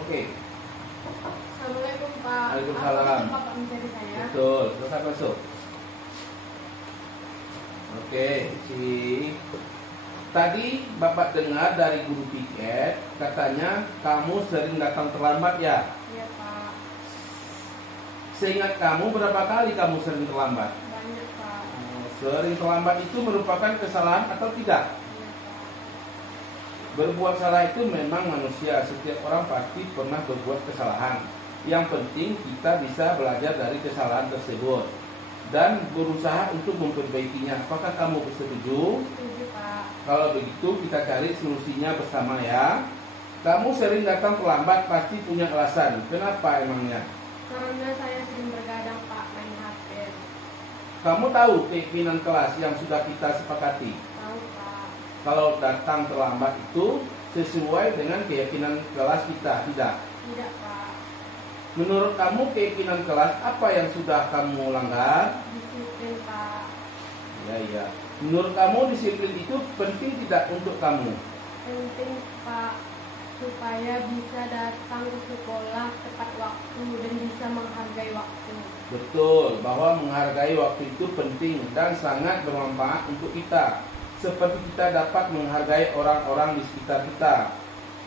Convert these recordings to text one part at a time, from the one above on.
Oke. Assalamualaikum Pak. Waalaikumsalam. Bapak mencari saya. Betul, silakan masuk. Oke, tadi Bapak dengar dari guru piket, katanya kamu sering datang terlambat ya? Iya Pak. Seingat kamu berapa kali kamu sering terlambat? Banyak Pak. Sering terlambat itu merupakan kesalahan atau tidak? Iya Pak. Berbuat salah itu memang manusia, setiap orang pasti pernah berbuat kesalahan. Yang penting kita bisa belajar dari kesalahan tersebut dan berusaha untuk memperbaikinya. Apakah kamu setuju? Setuju Pak. Kalau begitu kita cari solusinya bersama ya. Kamu sering datang terlambat pasti punya alasan. Kenapa emangnya? Karena saya sering bergadang Pak main HP. Kamu tahu keinginan kelas yang sudah kita sepakati? Tahu Pak. Kalau datang terlambat itu sesuai dengan keyakinan kelas kita, tidak? Tidak Pak. Menurut kamu keyakinan kelas apa yang sudah kamu langgar? Disiplin Pak. Ya. Menurut kamu disiplin itu penting tidak untuk kamu? Penting Pak, supaya bisa datang ke sekolah tepat waktu dan bisa menghargai waktu. Betul, bahwa menghargai waktu itu penting dan sangat bermanfaat untuk kita. Seperti kita dapat menghargai orang-orang di sekitar kita.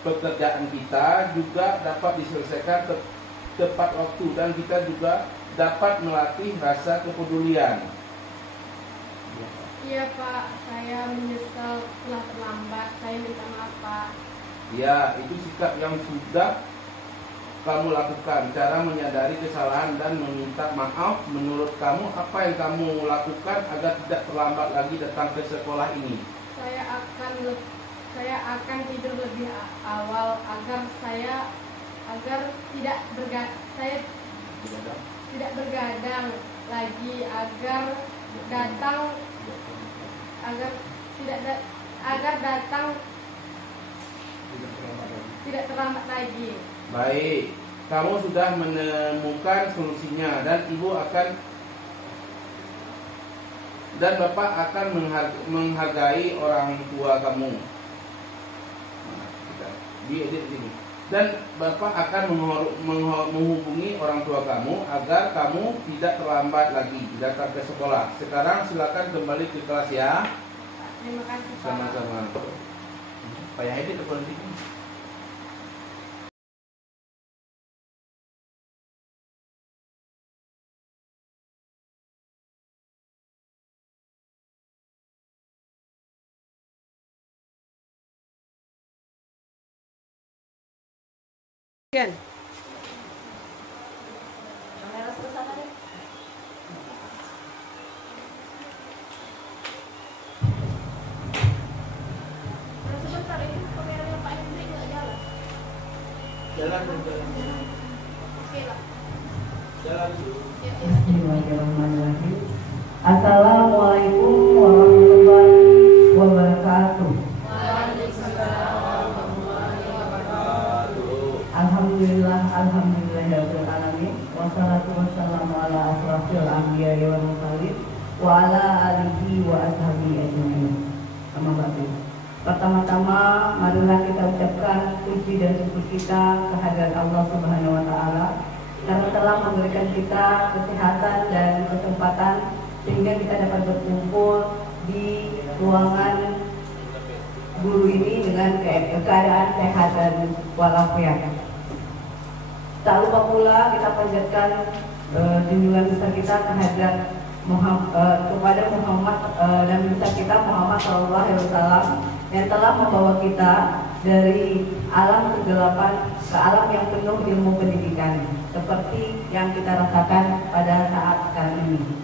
Pekerjaan kita juga dapat diselesaikan tepat waktu dan kita juga dapat melatih rasa kepedulian. Iya Pak, saya menyesal telah terlambat. Saya minta maaf Pak. Ya, itu sikap yang sudah kamu lakukan. Cara menyadari kesalahan dan meminta maaf. Menurut kamu apa yang kamu lakukan agar tidak terlambat lagi datang ke sekolah ini? Saya akan tidur lebih awal agar tidak bergadang lagi, agar datang tidak terlambat lagi. Baik, kamu sudah menemukan solusinya dan Bapak akan menghargai orang tua kamu. Diedit sini. Dan Bapak akan menghubungi orang tua kamu agar kamu tidak terlambat lagi datang ke sekolah. Sekarang silakan kembali ke kelas ya. Terima kasih Pak. Sama-sama. Pak Yahya itu penting. Ken. Bismillahirrahmanirrahim. Assalamualaikum warahmatullahi wabarakatuh. Alhamdulillahirabbil alamin. Wassalatu wassalamu ala asrofil anbiya'i wal mursalin wa ala alihi wa ashabihi ajmain. Amma ba'du. Pertama-tama marilah kita ucapkan puji dan syukur kita kehadirat Allah Subhanahu wa taala karena telah memberikan kita kesehatan dan kesempatan sehingga kita dapat berkumpul di ruangan guru ini dengan keadaan sehat dan walafiat. Tak lupa pula kita panjatkan junjungan besar kita kepada Muhammad dan besar kita Muhammad SAW yang telah membawa kita dari alam kegelapan ke alam yang penuh ilmu pendidikan seperti yang kita rasakan pada saat sekarang ini.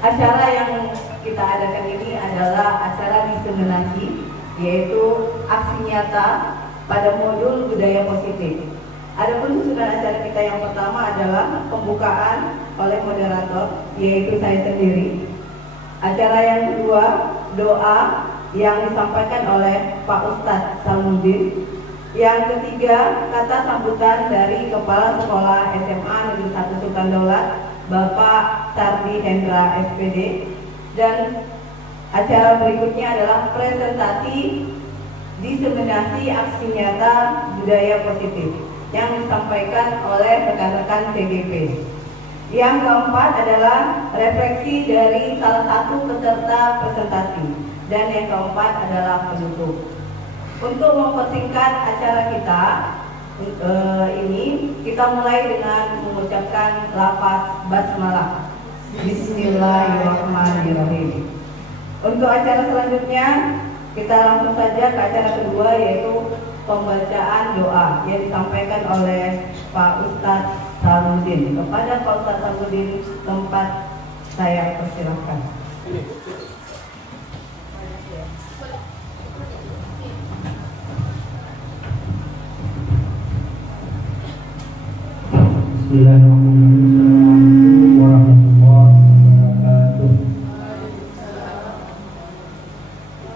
Acara yang kita adakan ini adalah acara diseminasi, yaitu aksi nyata pada modul budaya positif. Adapun susunan acara kita yang pertama adalah pembukaan oleh moderator, yaitu saya sendiri. Acara yang kedua, doa yang disampaikan oleh Pak Ustadz Salmudin. Yang ketiga, kata sambutan dari Kepala Sekolah SMA Negeri 1 Sultan Daulat, Bapak Sardi Hendra SPD. Dan acara berikutnya adalah presentasi diseminasi aksi nyata budaya positif yang disampaikan oleh rekan-rekan TGP. Yang keempat adalah refleksi dari salah satu peserta presentasi, dan yang keempat adalah penutup. Untuk mempersingkat acara kita ini, kita mulai dengan mengucapkan lafaz basmalah. Bismillahirrahmanirrahim. Untuk acara selanjutnya, kita langsung saja ke acara kedua, yaitu pembacaan doa yang disampaikan oleh Pak Ustadz Sarudin. Kepada Pak Ustadz Sarudin, tempat saya persilahkan. Bismillahirrahmanirrahim. Warahmatullahi wabarakatuh.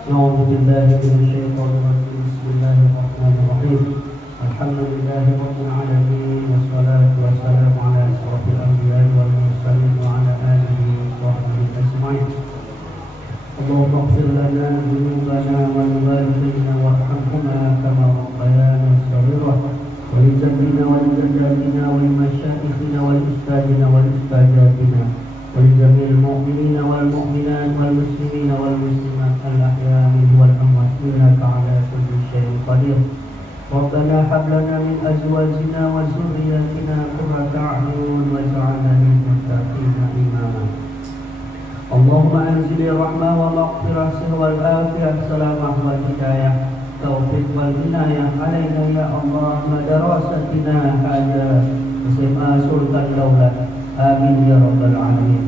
A'udzu billahi minasyaitonir rajim. Bismillahirrahmanirrahim. Alhamdulillahirabbil alamin wassalatu wassalamu ala asyrofil anbiya'i wal mursalin wa ala alihi wa sahbihi ajma'in. Allahumma ighfir lana dhunubana wa liwalidayna warhamhuma kama rabbayana shaghira. ولجدنا ولجداتنا ولمشايخنا ولأستاذنا ولأستاذاتنا ولجميع المؤمنين والمؤمنات والمسلمين والمسلمات الأحياء منهم والأموات إنك على كل شيء قدير. ربنا هب لنا من أزواجنا وذرياتنا قرة أعين واجعلنا للمتقين إماما. اللهم أنزل الرحمة والمغفرة والعافية السلامة والهداية التوفيق والعناية علينا يا الله مدرستنا هذا SMA Sultan Daulat. Amin ya rabbal alamin.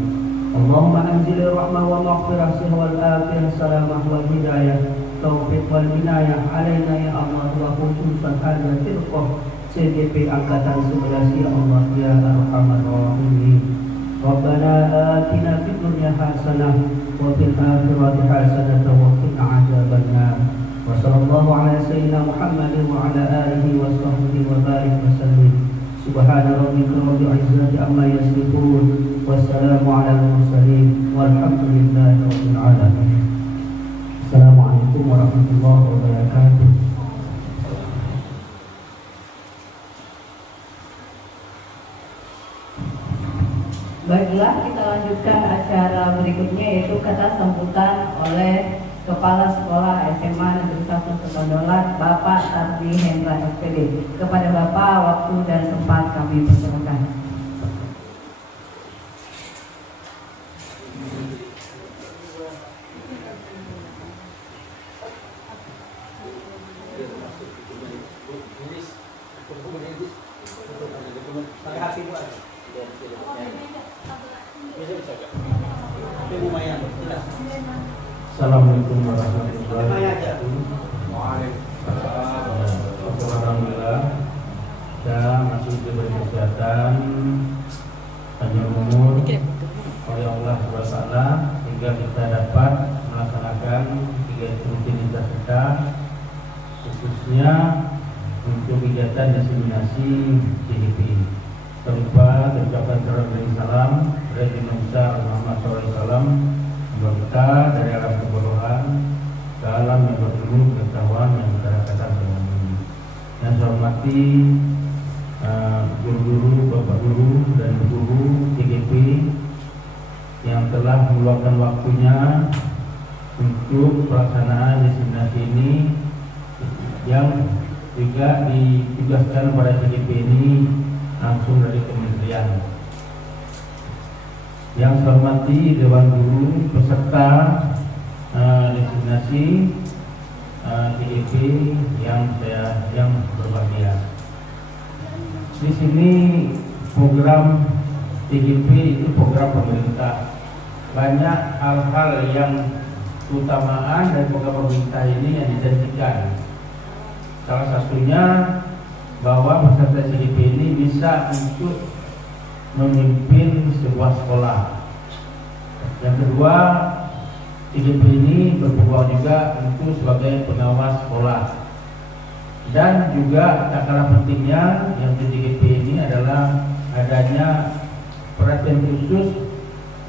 Allahumma anzil rahmah wa maghfirah wal afiyah salamah wal hidayah taufiq wal inayah alaina ya Allah wa khususan hadha firqah CGP angkatan 11 ya Allah ya arhamar rahimin. Rabbana atina fid dunya hasanah wa fil akhirati hasanah wa qina adzabannar. Wa sallallahu ala sayyidina Muhammadin wa ala alihi wa sahbihi wa barik wa sallim. Subhana rabbika rabbil izzati amma yasifun. Wassalamu ala al-mursalin walhamdulillahi rabbil alamin. Assalamualaikum warahmatullahi wabarakatuh. Baiklah, kita lanjutkan acara berikutnya, yaitu kata sambutan oleh Kepala Sekolah SMA Negeri 1 Sultan Daulat, Bapak Tardi Hendra SPD. Kepada Bapak, waktu dan tempat kami persilakan. Assalamualaikum warahmatullahi wabarakatuh. Alhamdulillah, kita masih diberi kesehatan, panjang umur oleh Allah SWT sehingga kita dapat melaksanakan 3 rutinitas kita, khususnya untuk kegiatan diseminasi CGP. Tanpa terucapkan salam dari Nabi Muhammad SAW, berkata dari arah kebodohan ke alam yang berpenuh pengetahuan yang berkata dengan ini. Yang saya hormati guru-guru, bapak guru dan guru CGP yang telah meluangkan waktunya untuk pelaksanaan diseminasi ini, yang juga ditugaskan pada CGP ini langsung dari kementerian. Yang saya hormati Dewan Guru peserta diseminasi CGP yang berbahagia. Di sini program CGP itu program pemerintah. Banyak hal-hal yang keutamaan dari program pemerintah ini yang dijanjikan. Salah satunya bahwa peserta CGP ini bisa untuk memimpin sebuah sekolah. Yang kedua, CGP ini berpeluang juga untuk sebagai pengawas sekolah. Dan juga tak kalah pentingnya yang di CGP ini adalah adanya perhatian khusus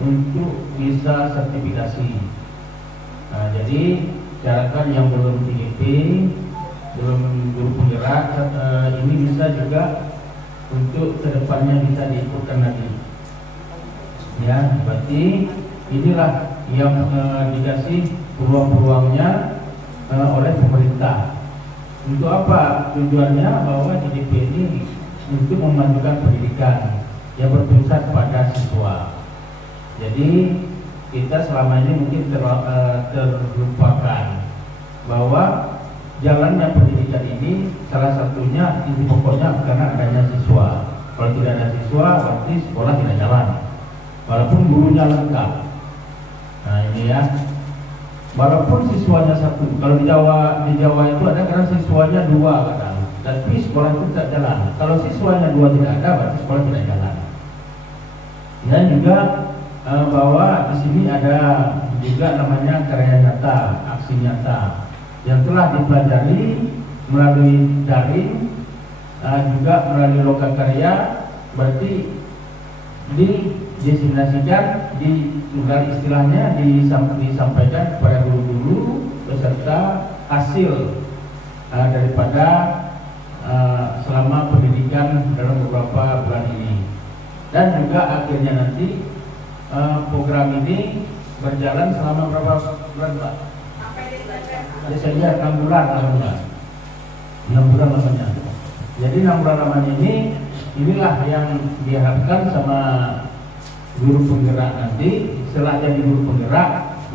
untuk bisa sertifikasi. Nah, jadi bicarakan yang belum PDP, belum guru penggerak, ini bisa juga untuk kedepannya bisa diikutkan lagi. Ya, berarti inilah yang dikasih peluang-peluangnya oleh pemerintah. Untuk apa tujuannya? Bahwa DDP ini untuk memajukan pendidikan yang berpusat pada siswa. Jadi kita selama ini mungkin terlupakan bahwa jalannya pendidikan ini salah satunya inti pokoknya karena adanya siswa. Kalau tidak ada siswa berarti sekolah tidak jalan, walaupun gurunya lengkap. Nah ini ya, walaupun siswanya satu. Kalau di Jawa itu ada karena siswanya 2 kadang, tapi sekolah itu tidak jalan. Kalau siswanya 2 tidak ada berarti sekolah tidak jalan. Dan juga bahwa di sini ada juga namanya karya nyata, aksi nyata yang telah dipelajari melalui daring, juga melalui lokakarya, berarti didiseminasikan, istilahnya disampaikan kepada guru-guru beserta hasil daripada selama pendidikan dalam beberapa bulan ini. Dan juga akhirnya nanti program ini berjalan selama berapa bulan, Pak? Biasanya 6 bulan lamanya. 6 bulan lamanya. Jadi 6 bulan lamanya inilah yang diharapkan sama guru penggerak nanti setelah jadi guru penggerak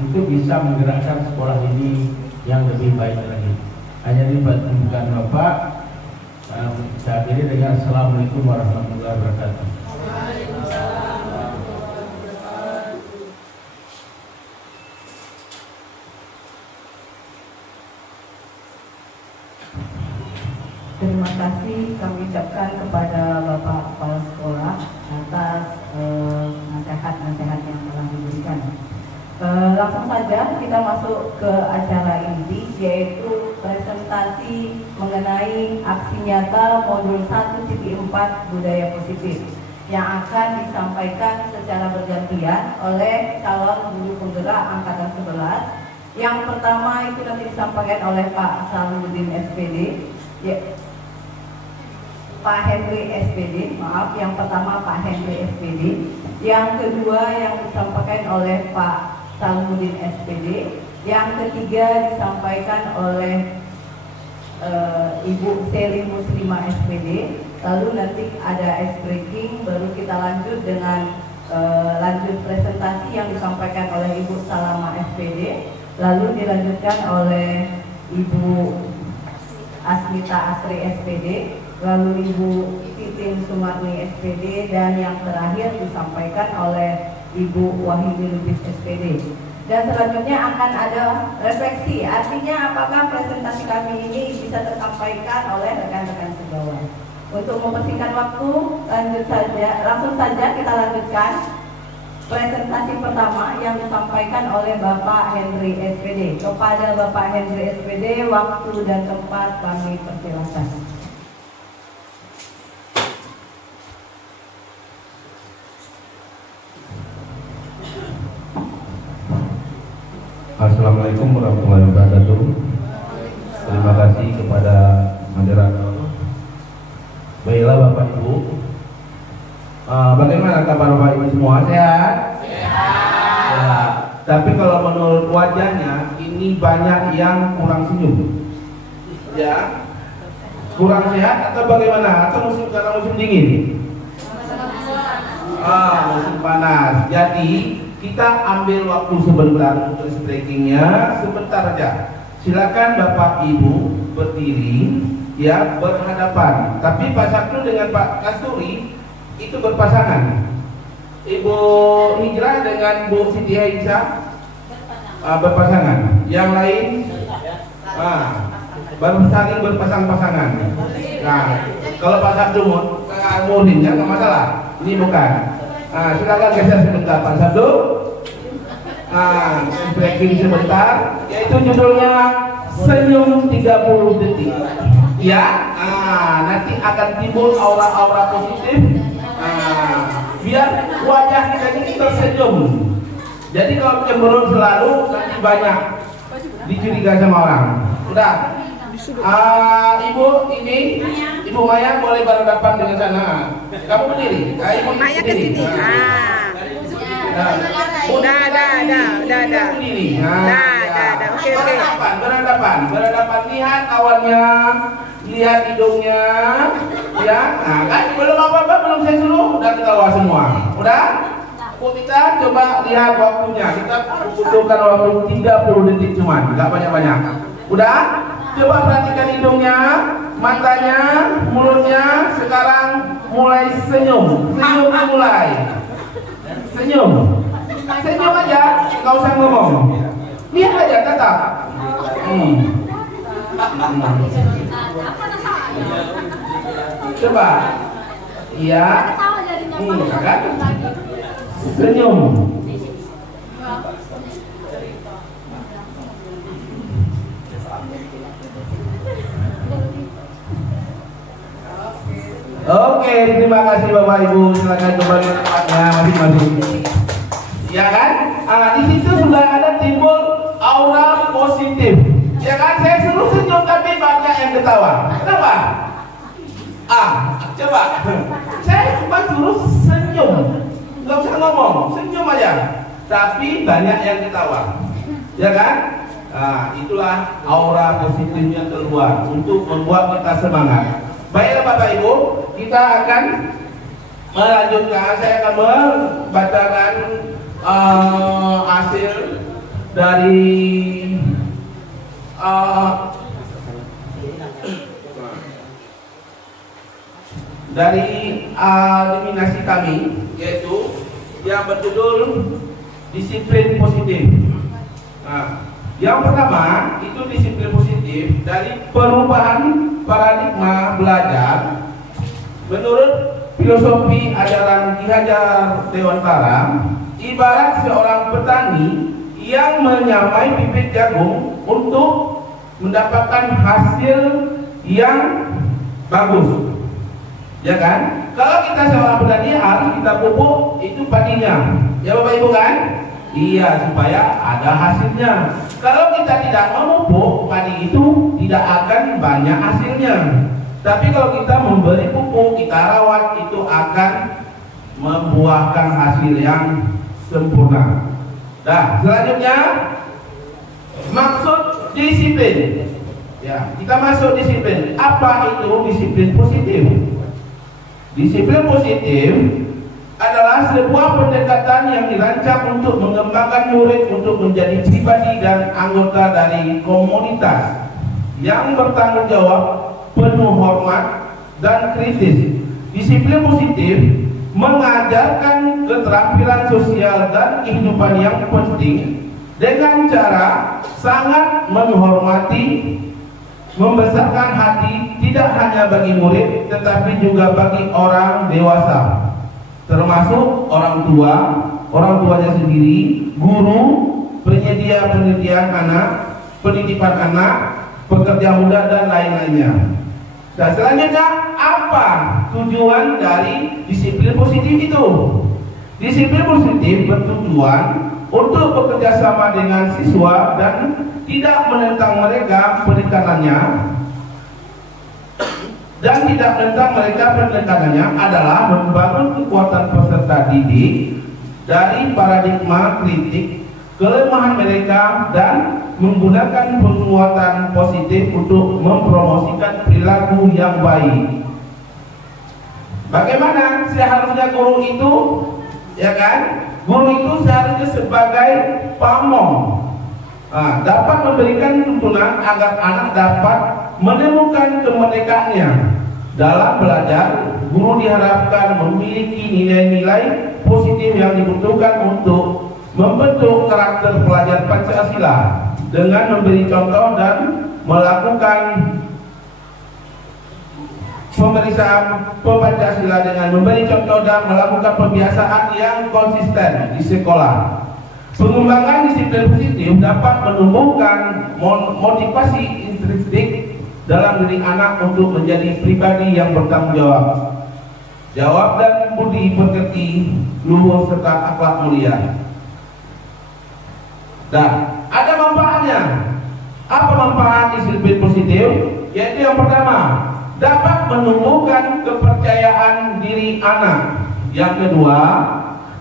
untuk bisa menggerakkan sekolah ini yang lebih baik lagi. Hanya dibutuhkan Bapak. Saya akhiri dengan Assalamualaikum warahmatullahi wabarakatuh. Terima kasih kami ucapkan kepada Bapak Kepala Sekolah atas nasihat-nasihat yang telah diberikan. Langsung saja kita masuk ke acara inti, yaitu presentasi mengenai aksi nyata modul 1.4 budaya positif yang akan disampaikan secara bergantian oleh calon guru penggerak angkatan 11. Yang pertama itu nanti disampaikan oleh Pak Salahuddin SPD, ya, Pak Henry SPD, maaf, yang pertama Pak Henry SPD, yang kedua yang disampaikan oleh Pak Salahuddin SPD, yang ketiga disampaikan oleh Ibu Seli Muslimah SPD, lalu nanti ada ice breaking, baru kita lanjut dengan lanjut presentasi yang disampaikan oleh Ibu Salama SPD, lalu dilanjutkan oleh Ibu Asmita Asri SPD, lalu Ibu Titin Sumarni SPD, dan yang terakhir disampaikan oleh Ibu Wahidi Lubis SPD. Dan selanjutnya akan ada refleksi, artinya apakah presentasi kami ini bisa tersampaikan oleh rekan-rekan sejawat. Untuk mempersingkat waktu, langsung saja kita lanjutkan presentasi pertama yang disampaikan oleh Bapak Henry SPD. Kepada Bapak Henry SPD, waktu dan tempat kami persilakan. Assalamualaikum warahmatullahi wabarakatuh. Terima kasih kepada moderator. Baiklah Bapak Ibu, bagaimana kabar Bapak Ibu semua? Sehat? Sehat. Ya. Tapi kalau menurut wajahnya ini banyak yang kurang senyum. Ya, kurang sehat atau bagaimana? Atau karena musim dingin? Musim panas. Jadi kita ambil waktu sebentar untuk breakingnya, sebentar saja. Silakan Bapak Ibu berdiri, ya, berhadapan. Tapi Pak Sabtu dengan Pak Kasturi itu berpasangan. Ibu Hijrah dengan Bu Siti Aisyah berpasangan. Yang lain baru saling berpasang-pasangan. Nah, kalau Pak Sabtu mulimnya nggak masalah. Ini bukan. Silakan geser sebentar Pak Sabtu. Breaking sebentar, yaitu judulnya senyum 30 detik. Ya, nanti akan timbul aura-aura positif. Biar wajah kita ini tersenyum. Jadi kalau cemberut selalu nanti banyak dicurigai sama orang. Udah. Ibu ini, Ibu Maya boleh berhadapan dengan sana. Kamu berdiri. Ibu Maya ke sini. Udah. Oke. Berhadapan. Lihat awannya, lihat hidungnya, ya. Nah, kan belum apa-apa, belum saya suruh, udah ketawa semua. Udah? Kita coba lihat waktunya. Kita butuhkan waktu 30 detik cuman, nggak banyak-banyak. Udah? Coba perhatikan hidungnya, matanya, mulutnya. Sekarang mulai senyum. Senyum dimulai. Senyum aja, nggak usah ngomong. Lihat aja, tetap. Coba. Iya. Kan? Senyum. Oke, terima kasih Bapak Ibu. Silakan kembali ke tempatnya masing-masing. Ya kan? Di situ sudah ada timbul aura positif. Ya kan? Saya suruh senyum tapi banyak yang ketawa. Kenapa? Coba. Saya cuma suruh senyum. Nggak usah ngomong, senyum aja. Tapi banyak yang ketawa. Ya kan? Itulah aura positif yang keluar untuk membuat kita semangat. Baiklah Bapak Ibu, kita akan melanjutkan. Saya akan membacakan hasil dari eliminasi kami, yaitu yang berjudul disiplin positif. Yang pertama itu disiplin positif dari perubahan paradigma belajar menurut filosofi ajaran Ki Hajar Dewantara. Ibarat seorang petani yang menyamai bibit jagung untuk mendapatkan hasil yang bagus, ya kan? Kalau kita seorang petani harus kita pupuk itu padinya, ya Bapak Ibu kan? Iya, supaya ada hasilnya. Kalau kita tidak memupuk padi itu tidak akan banyak hasilnya. Tapi kalau kita memberi pupuk, kita rawat, itu akan membuahkan hasil yang sempurna. Nah, selanjutnya maksud disiplin. Ya, kita masuk disiplin. Apa itu disiplin positif? Disiplin positif adalah sebuah pendekatan yang dirancang untuk mengembangkan murid untuk menjadi pribadi dan anggota dari komunitas yang bertanggung jawab, penuh hormat dan kritis. Disiplin positif mengajarkan keterampilan sosial dan kehidupan yang penting dengan cara sangat menghormati, membesarkan hati tidak hanya bagi murid tetapi juga bagi orang dewasa, termasuk orang tua, orang tuanya sendiri, guru, penyedia pendidikan anak, penitipan anak, pekerja muda dan lain-lainnya. Nah, selanjutnya apa tujuan dari disiplin positif itu? Disiplin positif bertujuan untuk bekerja sama dengan siswa dan tidak menentang mereka penekanannya, dan tidak menentang mereka penekanannya adalah membangun kekuatan peserta didik dari paradigma kritik kelemahan mereka dan menggunakan penguatan positif untuk mempromosikan perilaku yang baik. Bagaimana seharusnya guru itu, ya kan? Guru itu seharusnya sebagai pamong, dapat memberikan tuntunan agar anak dapat menemukan kemerdekaannya dalam belajar. Guru diharapkan memiliki nilai-nilai positif yang dibutuhkan untuk membentuk karakter pelajar Pancasila dengan memberi contoh dan melakukan pemeriksaan Pancasila dengan memberi contoh dan melakukan pembiasaan yang konsisten di sekolah. Pengembangan disiplin positif dapat menumbuhkan motivasi intrinsik dalam diri anak untuk menjadi pribadi yang bertanggung jawab dan budi pekerti, luhur serta akhlak mulia. Dan ada manfaatnya. Apa manfaat disiplin positif? Yaitu yang pertama, dapat menumbuhkan kepercayaan diri anak. Yang kedua,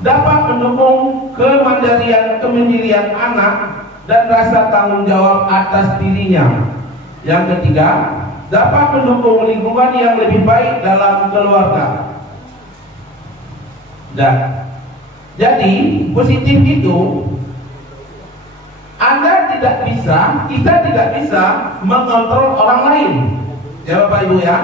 dapat mendukung kemandirian anak dan rasa tanggung jawab atas dirinya. Yang ketiga, dapat mendukung lingkungan yang lebih baik dalam keluarga. Dan jadi positif itu kita tidak bisa mengontrol orang lain. Ya Bapak Ibu ya,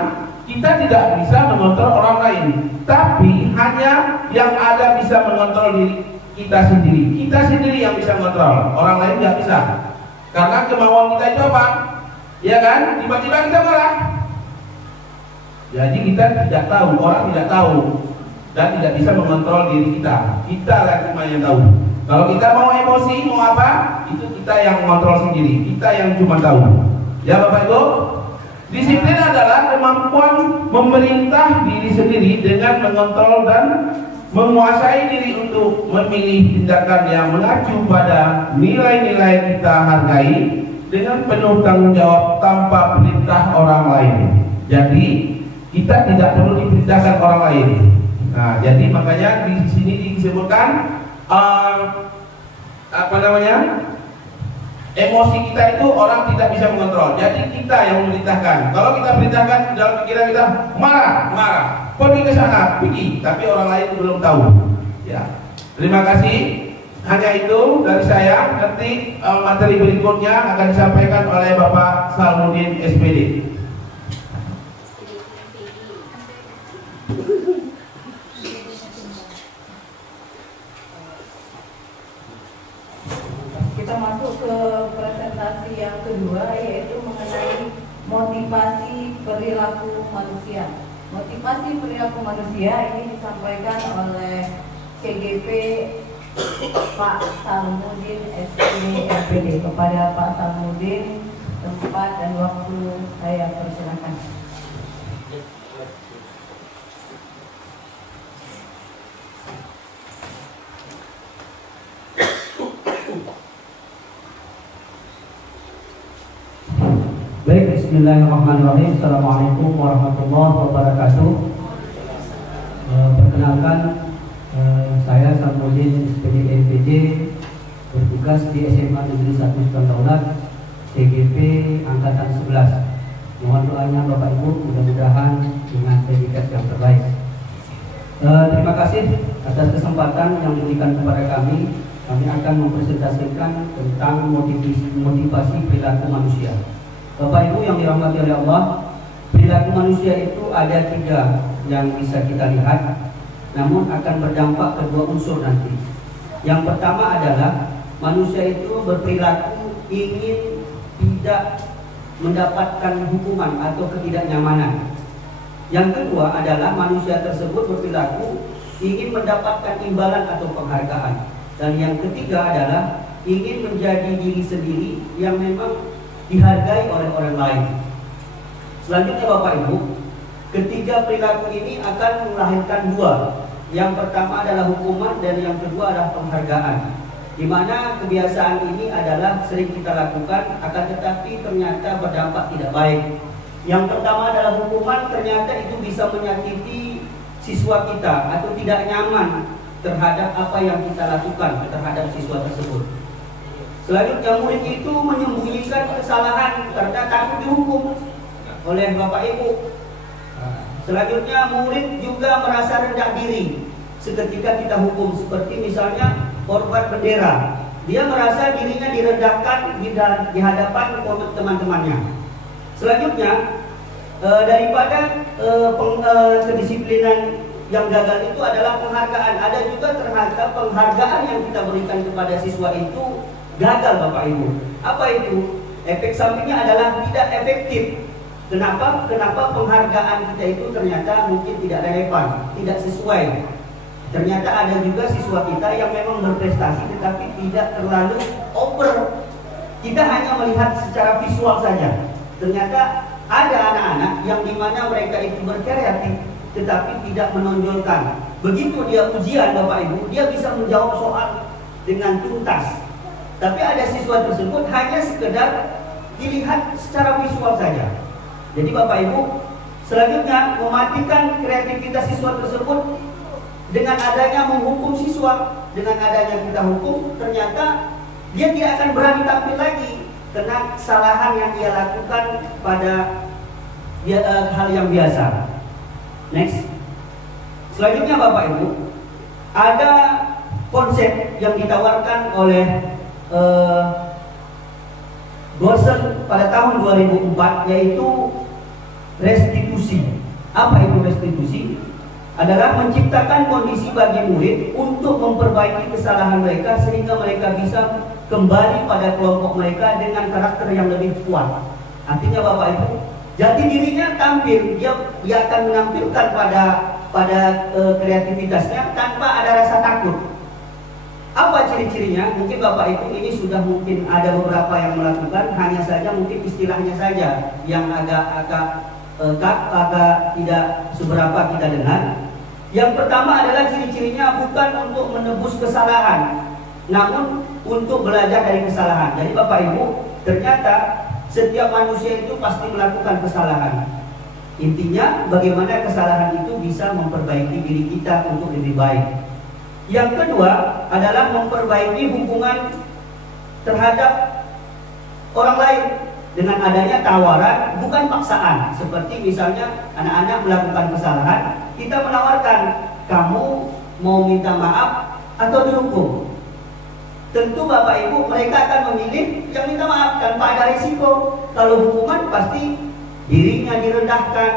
kita tidak bisa mengontrol orang lain, tapi hanya yang ada bisa mengontrol diri kita sendiri. Kita sendiri yang bisa mengontrol, orang lain nggak bisa. Karena kemauan kita itu apa? Ya kan? Tiba-tiba kita marah. Jadi kita tidak tahu, orang tidak tahu dan tidak bisa mengontrol diri kita. Kita lah cuma yang tahu. Kalau kita mau emosi, mau apa? Itu kita yang mengontrol sendiri. Kita yang cuma tahu. Ya Bapak Ibu, disiplin adalah kemampuan memerintah diri sendiri dengan mengontrol dan menguasai diri untuk memilih tindakan yang mengacu pada nilai-nilai kita hargai dengan penuh tanggung jawab tanpa perintah orang lain. Jadi kita tidak perlu diperintahkan orang lain. Nah, jadi makanya di sini disebutkan emosi kita itu orang tidak bisa mengontrol. Jadi kita yang memerintahkan. Kalau kita perintahkan dalam pikiran kita marah, pergi ke sana, pergi. Tapi orang lain belum tahu. Ya. Terima kasih. Hanya itu dari saya. Nanti materi berikutnya akan disampaikan oleh Bapak Salmudin SPD. Kita masuk ke presentasi yang kedua, yaitu mengenai motivasi perilaku manusia. Motivasi perilaku manusia ini disampaikan oleh CGP Pak Salmudin SPD. Kepada Pak Salmudin, tempat dan waktu saya persilakan. Baik, bismillahirrahmanirrahim. Assalamualaikum warahmatullahi wabarakatuh. Perkenalkan, saya Salmudin SPD LPD, bertugas di SMA Negeri 1 Sukandaulat, CGP Angkatan 11. Mohon doanya Bapak Ibu, mudah-mudahan dengan predikat yang terbaik. Terima kasih atas kesempatan yang diberikan kepada kami. Kami akan mempresentasikan tentang motivasi perilaku manusia. Bapak Ibu yang dirahmati oleh Allah, perilaku manusia itu ada 3 yang bisa kita lihat, namun akan berdampak kedua unsur nanti. Yang pertama adalah manusia itu berperilaku ingin tidak mendapatkan hukuman atau ketidaknyamanan. Yang kedua adalah manusia tersebut berperilaku ingin mendapatkan imbalan atau penghargaan. Dan yang ketiga adalah ingin menjadi diri sendiri yang memang dihargai oleh orang lain. Selanjutnya Bapak Ibu, ketiga perilaku ini akan melahirkan 2. Yang pertama adalah hukuman dan yang kedua adalah penghargaan. Di mana kebiasaan ini adalah sering kita lakukan, akan tetapi ternyata berdampak tidak baik. Yang pertama adalah hukuman, ternyata itu bisa menyakiti siswa kita atau tidak nyaman terhadap apa yang kita lakukan terhadap siswa tersebut. Selanjutnya murid itu menyembunyikan kesalahan karena takut dihukum oleh Bapak Ibu. Selanjutnya murid juga merasa rendah diri seketika kita hukum, seperti misalnya korban bendera. Dia merasa dirinya direndahkan di hadapan teman-temannya. Selanjutnya daripada kedisiplinan yang gagal itu adalah penghargaan. Ada juga terhadap penghargaan yang kita berikan kepada siswa itu gagal Bapak Ibu. Apa itu? Efek sampingnya adalah tidak efektif. Kenapa? Kenapa penghargaan kita itu ternyata mungkin tidak relevan, tidak sesuai. Ternyata ada juga siswa kita yang memang berprestasi tetapi tidak terlalu over. Kita hanya melihat secara visual saja. Ternyata ada anak-anak yang dimana mereka itu berkreatif tetapi tidak menonjolkan. Begitu dia ujian Bapak Ibu, dia bisa menjawab soal dengan tuntas. Tapi ada siswa tersebut hanya sekedar dilihat secara visual saja. Jadi Bapak Ibu, selanjutnya mematikan kreativitas siswa tersebut dengan adanya menghukum siswa. Dengan adanya kita hukum, ternyata dia tidak akan berani tampil lagi karena kesalahan yang dia lakukan pada hal yang biasa. Next. Selanjutnya Bapak Ibu, ada konsep yang ditawarkan oleh Gosen pada tahun 2004, yaitu restitusi. Apa itu restitusi? Adalah menciptakan kondisi bagi murid untuk memperbaiki kesalahan mereka sehingga mereka bisa kembali pada kelompok mereka dengan karakter yang lebih kuat. Artinya Bapak Ibu, jati dirinya tampil, dia akan menampilkan pada kreativitasnya tanpa ada rasa takut. Apa ciri-cirinya? Mungkin Bapak Ibu ini sudah mungkin ada beberapa yang melakukan, hanya saja mungkin istilahnya saja yang agak tidak seberapa kita dengar. Yang pertama adalah ciri-cirinya bukan untuk menebus kesalahan, namun untuk belajar dari kesalahan. Jadi Bapak Ibu, ternyata setiap manusia itu pasti melakukan kesalahan. Intinya bagaimana kesalahan itu bisa memperbaiki diri kita untuk lebih baik. Yang kedua adalah memperbaiki hubungan terhadap orang lain dengan adanya tawaran, bukan paksaan. Seperti misalnya anak-anak melakukan kesalahan, kita menawarkan, kamu mau minta maaf atau dihukum? Tentu Bapak Ibu, mereka akan memilih yang minta maaf tanpa ada risiko. Kalau hukuman pasti dirinya direndahkan,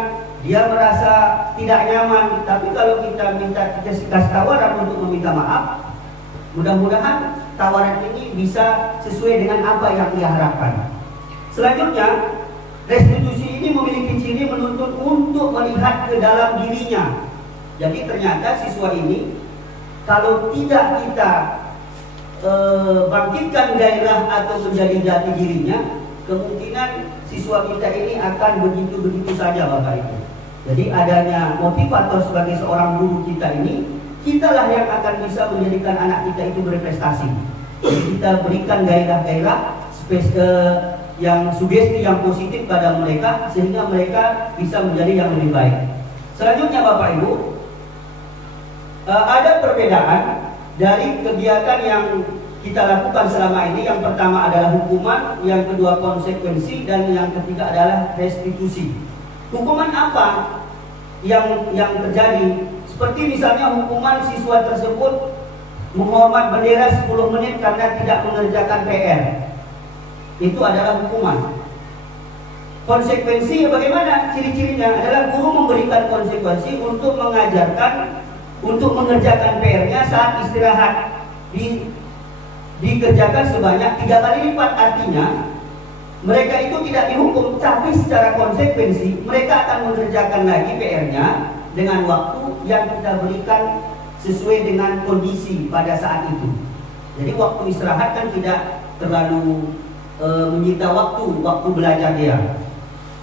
dia merasa tidak nyaman. Tapi kalau kita kasih tawaran untuk meminta maaf, mudah-mudahan tawaran ini bisa sesuai dengan apa yang ia harapkan. Selanjutnya, restitusi ini memiliki ciri menuntut untuk melihat ke dalam dirinya. Jadi ternyata siswa ini kalau tidak kita bangkitkan gairah atau menjadi jati dirinya, kemungkinan siswa kita ini akan begitu-begitu saja Bapak Ibu. Jadi adanya motivator sebagai seorang guru kita ini, kitalah yang akan bisa menjadikan anak kita itu berprestasi. Jadi kita berikan gairah-gairah yang sugesti yang positif pada mereka sehingga mereka bisa menjadi yang lebih baik. Selanjutnya Bapak Ibu, ada perbedaan dari kegiatan yang kita lakukan selama ini. Yang pertama adalah hukuman, yang kedua konsekuensi, dan yang ketiga adalah restitusi. Hukuman apa yang terjadi? Seperti misalnya hukuman siswa tersebut menghormat bendera 10 menit karena tidak mengerjakan PR. Itu adalah hukuman. Konsekuensi bagaimana? Ciri-cirinya adalah guru memberikan konsekuensi untuk mengajarkan, untuk mengerjakan PR-nya saat istirahat dikerjakan sebanyak 3 kali lipat. Artinya mereka itu tidak dihukum, tapi secara konsekuensi mereka akan mengerjakan lagi PR-nya dengan waktu yang kita berikan sesuai dengan kondisi pada saat itu. Jadi waktu istirahat kan tidak terlalu menyita waktu belajar dia.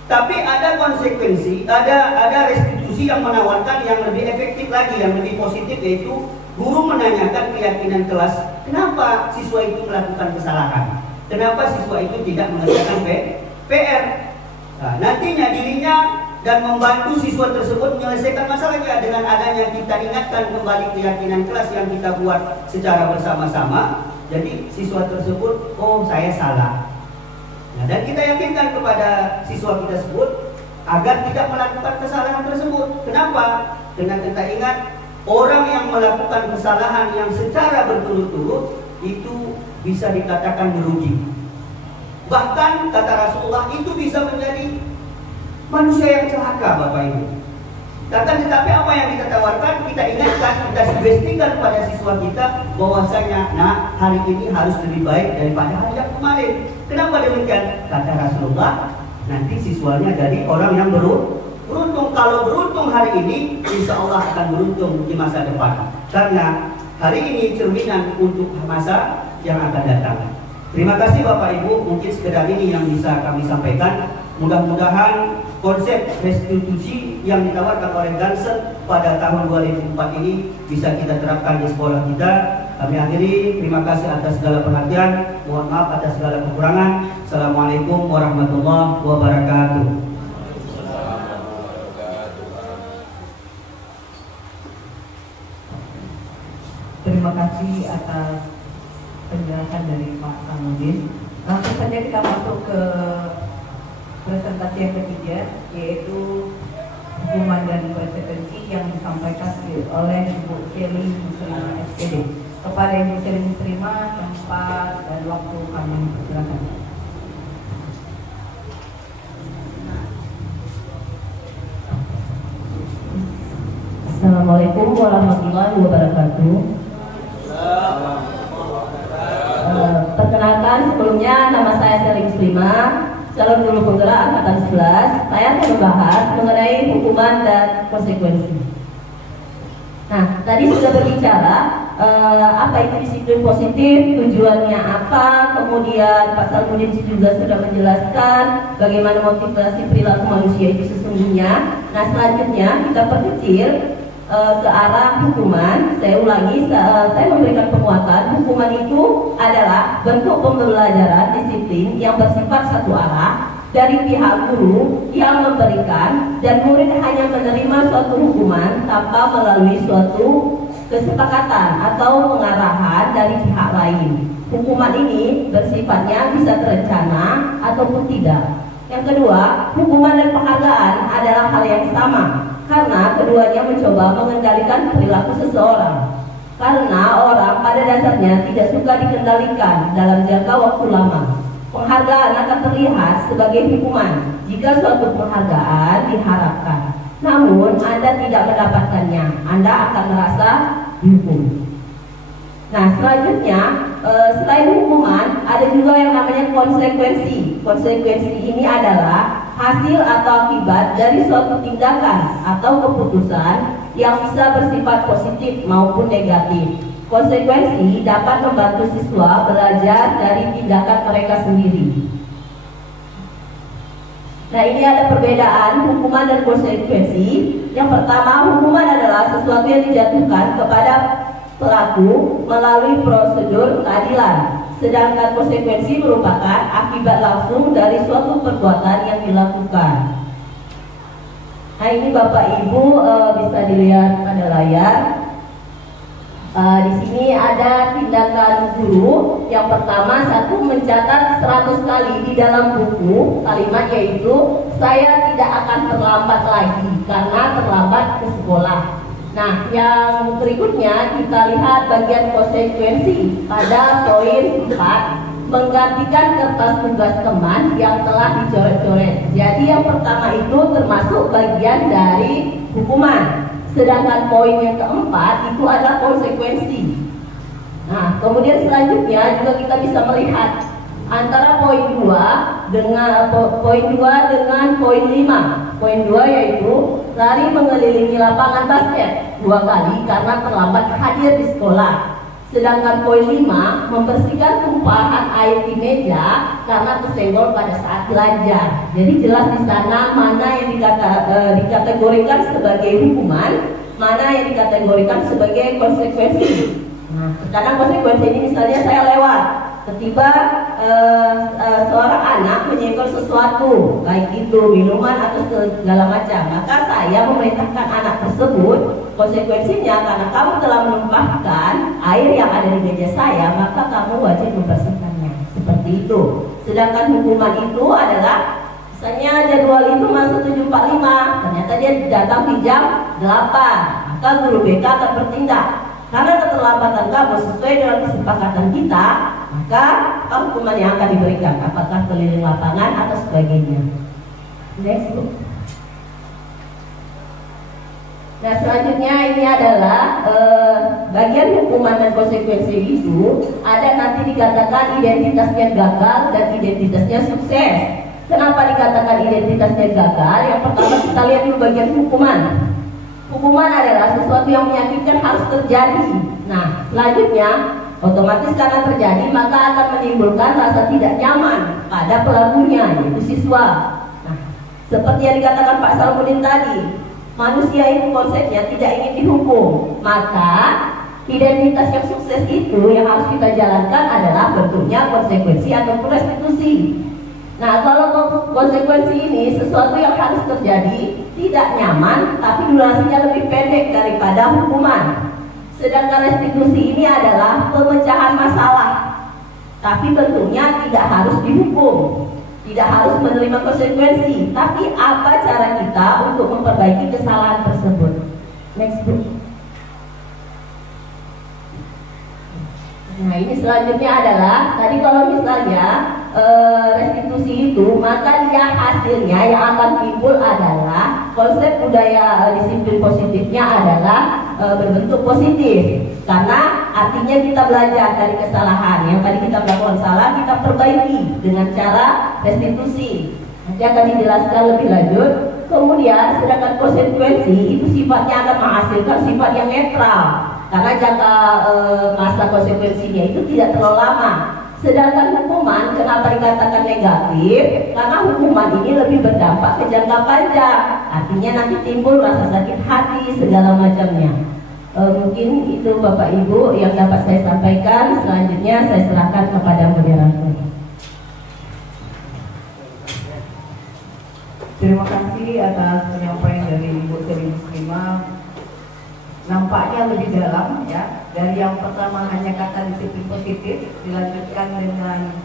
Tapi ada konsekuensi, ada restitusi yang menawarkan yang lebih efektif lagi, yang lebih positif, yaitu guru menanyakan keyakinan kelas, kenapa siswa itu melakukan kesalahan, kenapa siswa itu tidak mengerjakan PR. Nah, nantinya dirinya dan membantu siswa tersebut menyelesaikan masalahnya dengan adanya kita ingatkan kembali keyakinan kelas yang kita buat secara bersama-sama. Jadi siswa tersebut, oh saya salah. Nah, dan kita yakinkan kepada siswa kita tersebut agar tidak melakukan kesalahan tersebut. Kenapa? Karena kita ingat, orang yang melakukan kesalahan yang secara berturut-turut itu bisa dikatakan merugi. Bahkan kata Rasulullah itu bisa menjadi manusia yang celaka Bapak Ibu. Tetapi apa yang kita tawarkan, kita ingatkan, kita sugestikan kepada siswa kita bahwasanya, nah hari ini harus lebih baik daripada hari yang kemarin. Kenapa demikian? Kata Rasulullah, nanti siswanya jadi orang yang beruntung. Kalau beruntung hari ini, insya Allah akan beruntung di masa depan. Karena hari ini cerminan untuk masa yang akan datang. Terima kasih Bapak Ibu, mungkin sekedar ini yang bisa kami sampaikan. Mudah-mudahan konsep restitusi yang ditawarkan oleh Gansen pada tahun 2004 ini bisa kita terapkan di sekolah kita Kami akhiri, terima kasih atas segala perhatian. Mohon maaf atas segala kekurangan. Assalamualaikum warahmatullahi wabarakatuh. Terima kasih atas penjelasan dari Pak Sanudin. Langsung saja kita masuk ke presentasi yang ketiga, yaitu hukuman dan konsekuensi yang disampaikan oleh Ibu Seli Muslimah SPD. Kepada Ibu Seli Muslimah, tempat dan waktu kami persilakan. Assalamualaikum warahmatullahi wabarakatuh. Perkenalkan, sebelumnya nama saya Seli Muslimah, calon guru penggerak angkatan 11. Saya akan membahas mengenai hukuman dan konsekuensi. Nah, tadi sudah berbicara apa itu disiplin positif, tujuannya apa, kemudian Pak Salmudin juga sudah menjelaskan bagaimana motivasi perilaku manusia itu sesungguhnya. Nah, selanjutnya kita perkecil ke arah hukuman. Saya ulangi, saya memberikan penguatan. Hukuman itu adalah bentuk pembelajaran disiplin yang bersifat satu arah dari pihak guru yang memberikan, dan murid hanya menerima suatu hukuman tanpa melalui suatu kesepakatan atau pengarahan dari pihak lain. Hukuman ini bersifatnya bisa terencana ataupun tidak. Yang kedua, hukuman dan penghargaan adalah hal yang sama, karena keduanya mencoba mengendalikan perilaku seseorang. Karena orang pada dasarnya tidak suka dikendalikan dalam jangka waktu lama. Penghargaan akan terlihat sebagai hukuman jika suatu penghargaan diharapkan, namun Anda tidak mendapatkannya, Anda akan merasa dihukum. Nah, selanjutnya selain hukuman, ada juga yang namanya konsekuensi. Konsekuensi ini adalah hasil atau akibat dari suatu tindakan atau keputusan yang bisa bersifat positif maupun negatif. Konsekuensi dapat membantu siswa belajar dari tindakan mereka sendiri. Nah, ini ada perbedaan hukuman dan konsekuensi. Yang pertama, hukuman adalah sesuatu yang dijatuhkan kepada pelaku melalui prosedur keadilan, sedangkan konsekuensi merupakan akibat langsung dari suatu perbuatan yang dilakukan. Nah, ini Bapak Ibu bisa dilihat pada layar. Di sini ada tindakan guru. Yang pertama, satu, mencatat 100 kali di dalam buku kalimat, yaitu saya tidak akan terlambat lagi karena terlambat ke sekolah. Nah, yang berikutnya kita lihat bagian konsekuensi pada poin 4, menggantikan kertas tugas teman yang telah dicoret-coret. Jadi yang pertama itu termasuk bagian dari hukuman. Sedangkan poin yang keempat itu adalah konsekuensi. Nah, kemudian selanjutnya juga kita bisa melihat antara poin 2 dengan poin 5. Poin 2 yaitu lari mengelilingi lapangan basket 2 kali karena terlambat hadir di sekolah. Sedangkan poin 5, membersihkan tumpahan air di meja karena tersenggol pada saat belajar. Jadi jelas di sana mana yang dikategorikan sebagai hukuman, mana yang dikategorikan sebagai konsekuensi. Nah, sekarang konsekuensi ini misalnya saya lewat, tiba-tiba seorang anak menyenggol sesuatu, baik itu minuman atau segala macam, maka saya memerintahkan anak tersebut, konsekuensinya karena kamu telah menumpahkan air yang ada di meja saya, maka kamu wajib membersihkannya. Seperti itu. Sedangkan hukuman itu adalah, misalnya jadwal itu masuk 7.45, ternyata dia datang di jam 8, maka guru BK akan bertindak. Karena keterlambatan kamu sesuai dengan kesepakatan kita, maka hukuman yang akan diberikan, apakah keliling lapangan atau sebagainya. Next, Bu. Nah, selanjutnya ini adalah bagian hukuman dan konsekuensi itu ada nanti dikatakan identitasnya gagal dan identitasnya sukses. Kenapa dikatakan identitasnya gagal? Yang pertama kita lihat dulu bagian hukuman. Hukuman adalah sesuatu yang menyakitkan harus terjadi. Nah, selanjutnya otomatis karena terjadi maka akan menimbulkan rasa tidak nyaman pada pelakunya, yaitu siswa. Nah, seperti yang dikatakan Pak Salmudin tadi, manusia itu konsepnya tidak ingin dihukum, maka Identitas yang sukses itu yang harus kita jalankan adalah bentuknya konsekuensi ataupun restitusi. Nah, kalau konsekuensi ini sesuatu yang harus terjadi, tidak nyaman, tapi durasinya lebih pendek daripada hukuman. Sedangkan restitusi ini adalah pemecahan masalah, tapi bentuknya tidak harus dihukum, tidak harus menerima konsekuensi, tapi apa cara kita untuk memperbaiki kesalahan tersebut. Next book. Nah, ini selanjutnya adalah tadi kalau misalnya restitusi itu, maka dia hasilnya yang akan timbul adalah konsep budaya disiplin positifnya adalah berbentuk positif, karena artinya kita belajar dari kesalahan yang tadi kita melakukan salah, kita perbaiki dengan cara restitusi. Nanti akan dijelaskan lebih lanjut. Kemudian sedangkan konsekuensi itu sifatnya akan menghasilkan sifat yang netral, karena jangka masa konsekuensinya itu tidak terlalu lama. Sedangkan hukuman kenapa dikatakan negatif? Karena hukuman ini lebih berdampak ke jangka panjang, artinya nanti timbul rasa sakit hati segala macamnya. Mungkin itu Bapak Ibu yang dapat saya sampaikan. Selanjutnya saya serahkan kepada moderator. Terima kasih atas penyampaian dari Ibu Tri Muslimah. Nampaknya lebih dalam ya. Dari yang pertama hanya kata disiplin positif, dilanjutkan dengan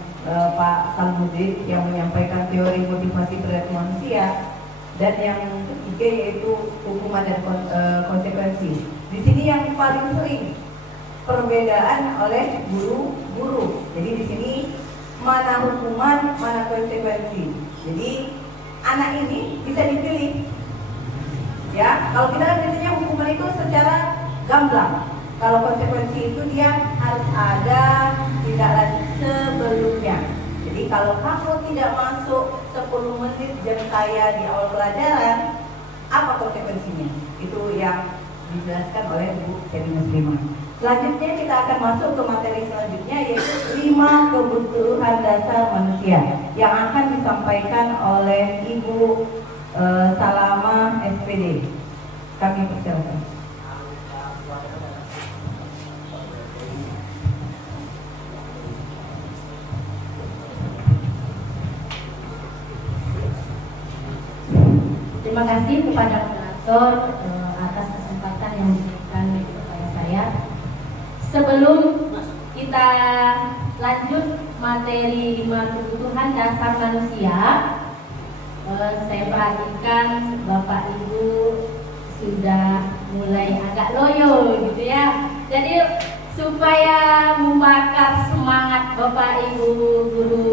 Pak Salmudin yang menyampaikan teori motivasi perilaku manusia, dan yang ketiga yaitu hukuman dan konsekuensi. Di sini yang paling sering perbedaan oleh guru-guru. Jadi di sini mana hukuman, mana konsekuensi. Jadi anak ini bisa dipilih. Ya, kalau kita kan biasanya hukuman itu secara gamblang. Kalau konsekuensi itu dia harus ada tindak lanjut sebelumnya. Jadi kalau kamu tidak masuk 10 menit jam saya di awal pelajaran, apa konsekuensinya? Itu yang dijelaskan oleh Ibu Tri Muslimah. Selanjutnya kita akan masuk ke materi selanjutnya, yaitu 5 kebutuhan dasar manusia yang akan disampaikan oleh Ibu Salama SPD. Kami persilakan. Terima kasih kepada moderator atas kesempatan yang diberikan kepada saya. Sebelum kita lanjut materi 5 kebutuhan dasar manusia, saya perhatikan Bapak Ibu sudah mulai agak loyo gitu ya. Jadi supaya membakar semangat Bapak Ibu guru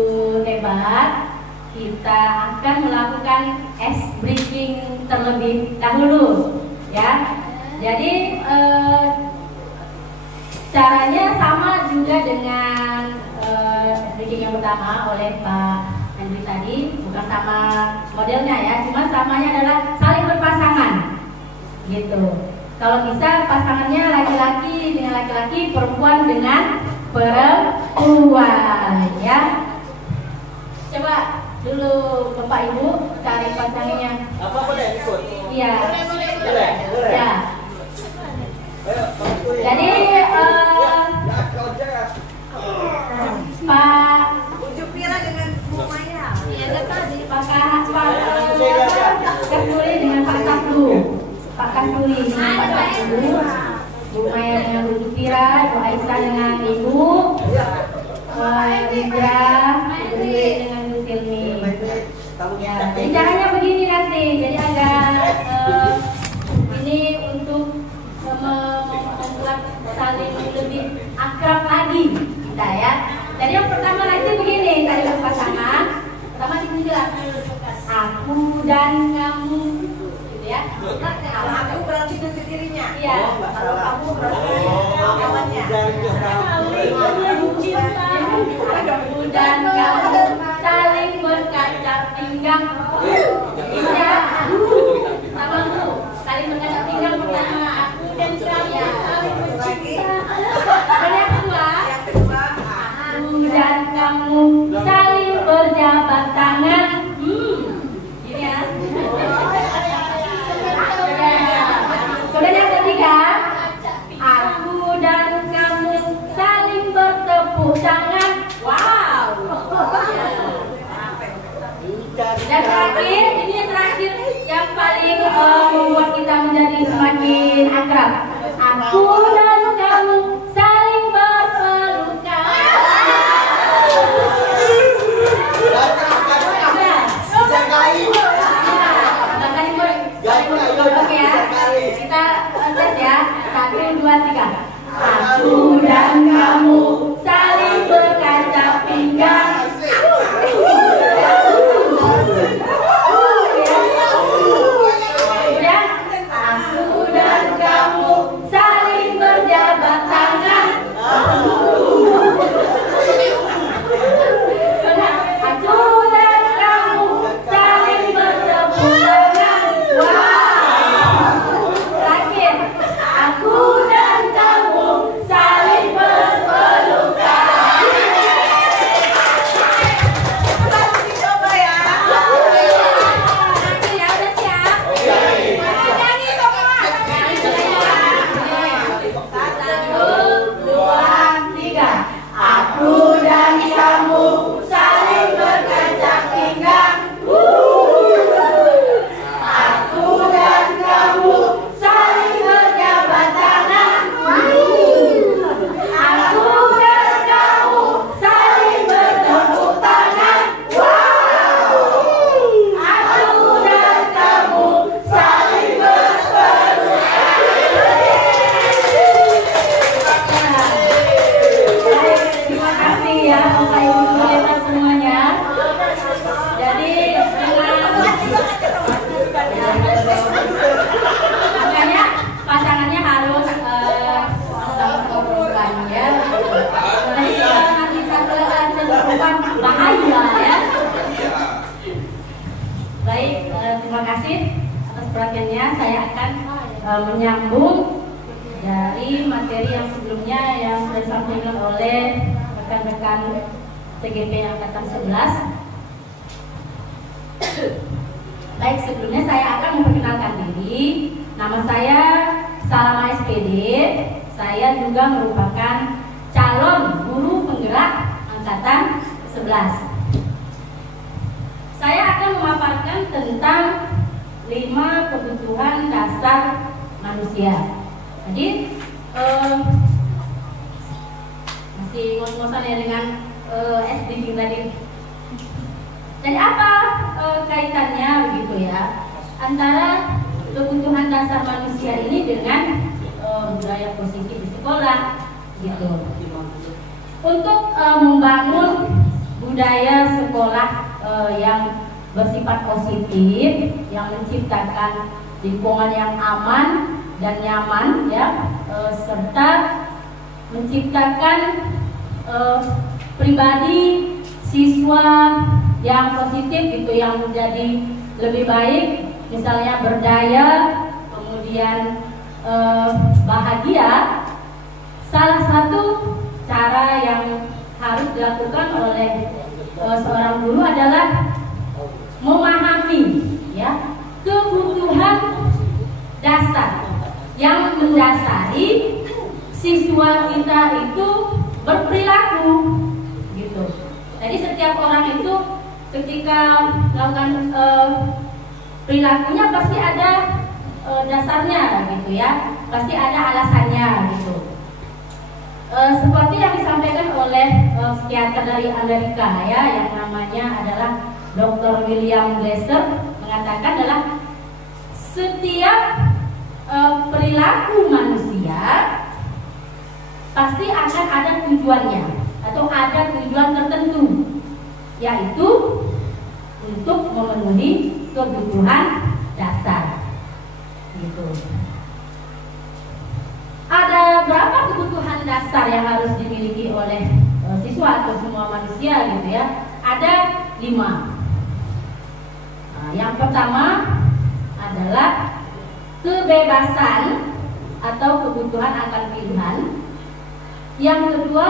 hebat, kita akan melakukan ice breaking terlebih dahulu ya. Jadi caranya sama juga dengan breaking yang pertama oleh Pak Andri tadi, bukan sama modelnya ya, cuma samanya adalah saling berpasangan gitu. Kalau bisa pasangannya laki-laki dengan laki-laki, perempuan dengan perempuan ya. Coba dulu Bapak Ibu cari pasangannya. Apa boleh ikut? Iya. Boleh. Ya. Jadi Pak Ujupira dengan Bu Maya. Iya, Pak Kasuli dengan Pak Sabdu. Pak Kasuli dengan Pak Sabdu, Bu Maya dengan Bu Ujupira, Bu Aisyah dengan Ibu Indra, Bu Dewi dengan Bu Silmi. Ya, jadi caranya begini nanti. Jadi agak ini untuk membuat saling lebih akrab lagi kita ya. Jadi yang pertama nanti begini, tadi pasangan. Pertama dijelaskan aku dan kamu, gitu ya. Kalau aku berarti dengan dirinya. Iya. Kalau kamu berarti kawannya. Aku dan kamu saling berkacak pinggang. Iya. Sama Bu, saling berkacak pinggang pertama. Aku dan kamu saling bercinta. Dan yang kedua, aku dan kamu saling berjabat tangan. Gini ya. Kemudian yang ketiga, aku dan menyambung dari materi yang sebelumnya yang sudah disampaikan oleh rekan-rekan TGP Angkatan 11. Baik, sebelumnya saya akan memperkenalkan diri. Nama saya Salama SPD. Saya juga merupakan calon guru penggerak Angkatan 11. Saya akan memaparkan tentang 5 kebutuhan dasar manusia. Jadi masih ngos-ngosan ya dengan SDG tadi. Jadi apa kaitannya begitu ya antara kebutuhan dasar manusia ini dengan budaya positif di sekolah gitu. Untuk membangun budaya sekolah yang bersifat positif, yang menciptakan lingkungan yang aman dan nyaman ya, serta menciptakan pribadi siswa yang positif gitu, yang menjadi lebih baik, misalnya berdaya, kemudian bahagia. Salah satu cara yang harus dilakukan oleh seorang guru adalah memahami ya kebutuhan dasar yang mendasari siswa kita itu berperilaku gitu. Jadi setiap orang itu ketika melakukan perilakunya pasti ada dasarnya gitu ya, pasti ada alasannya gitu. Seperti yang disampaikan oleh psikiater dari Amerika ya, yang namanya adalah Dr. William Glasser, mengatakan adalah setiap perilaku manusia pasti akan ada tujuannya atau ada tujuan tertentu, yaitu untuk memenuhi kebutuhan dasar gitu. Ada berapa kebutuhan dasar yang harus dimiliki oleh siswa atau semua manusia gitu ya? Ada 5. Nah, yang pertama adalah kebebasan atau kebutuhan akan pilihan. Yang kedua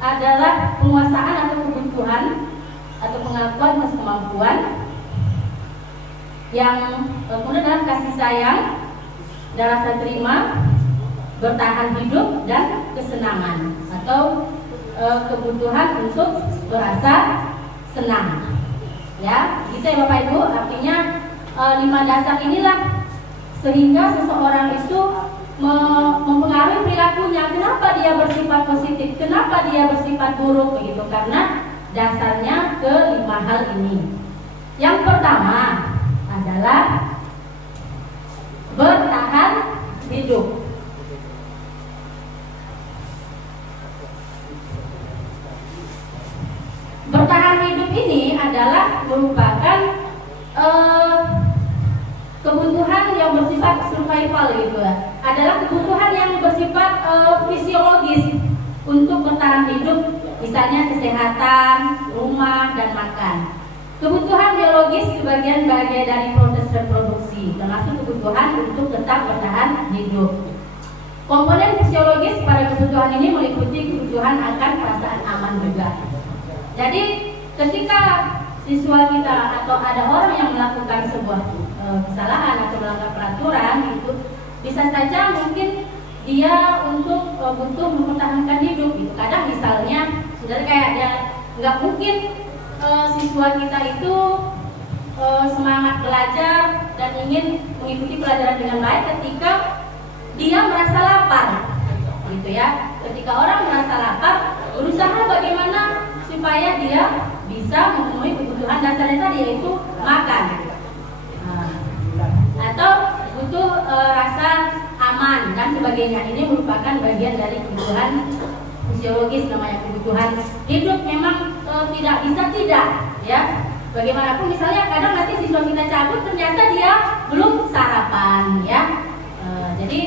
adalah penguasaan atau kebutuhan atau pengakuan atas kemampuan. Yang kemudian adalah kasih sayang dan rasa terima, bertahan hidup dan kesenangan atau kebutuhan untuk merasa senang. Ya, gitu ya Bapak Ibu. Artinya 5 dasar inilah sehingga seseorang itu mempengaruhi perilakunya. Kenapa dia bersifat positif? Kenapa dia bersifat buruk begitu? Karena dasarnya ke 5 hal ini. Yang pertama adalah bertahan hidup. Bertahan hidup ini adalah merupakan kebutuhan yang bersifat survival gitu ya. Adalah kebutuhan yang bersifat fisiologis untuk bertahan hidup, misalnya kesehatan, rumah, dan makan. Kebutuhan biologis sebagian bagian dari proses reproduksi, termasuk kebutuhan untuk tetap bertahan hidup. Komponen fisiologis pada kebutuhan ini meliputi kebutuhan akan perasaan aman juga. Jadi ketika siswa kita atau ada orang yang melakukan sebuah kesalahan atau melanggar peraturan itu bisa saja mungkin dia untuk butuh mempertahankan hidup gitu. Kadang misalnya saudara kayak dia nggak mungkin siswa kita itu semangat belajar dan ingin mengikuti pelajaran dengan baik ketika dia merasa lapar gitu ya. Ketika orang merasa lapar, berusaha bagaimana supaya dia bisa memenuhi kebutuhan dasarnya tadi, yaitu makan atau butuh rasa aman dan sebagainya. Ini merupakan bagian dari kebutuhan fisiologis, namanya kebutuhan hidup. Memang tidak bisa tidak ya. Bagaimanapun misalnya kadang nanti siswa kita cabut ternyata dia belum sarapan ya. Jadi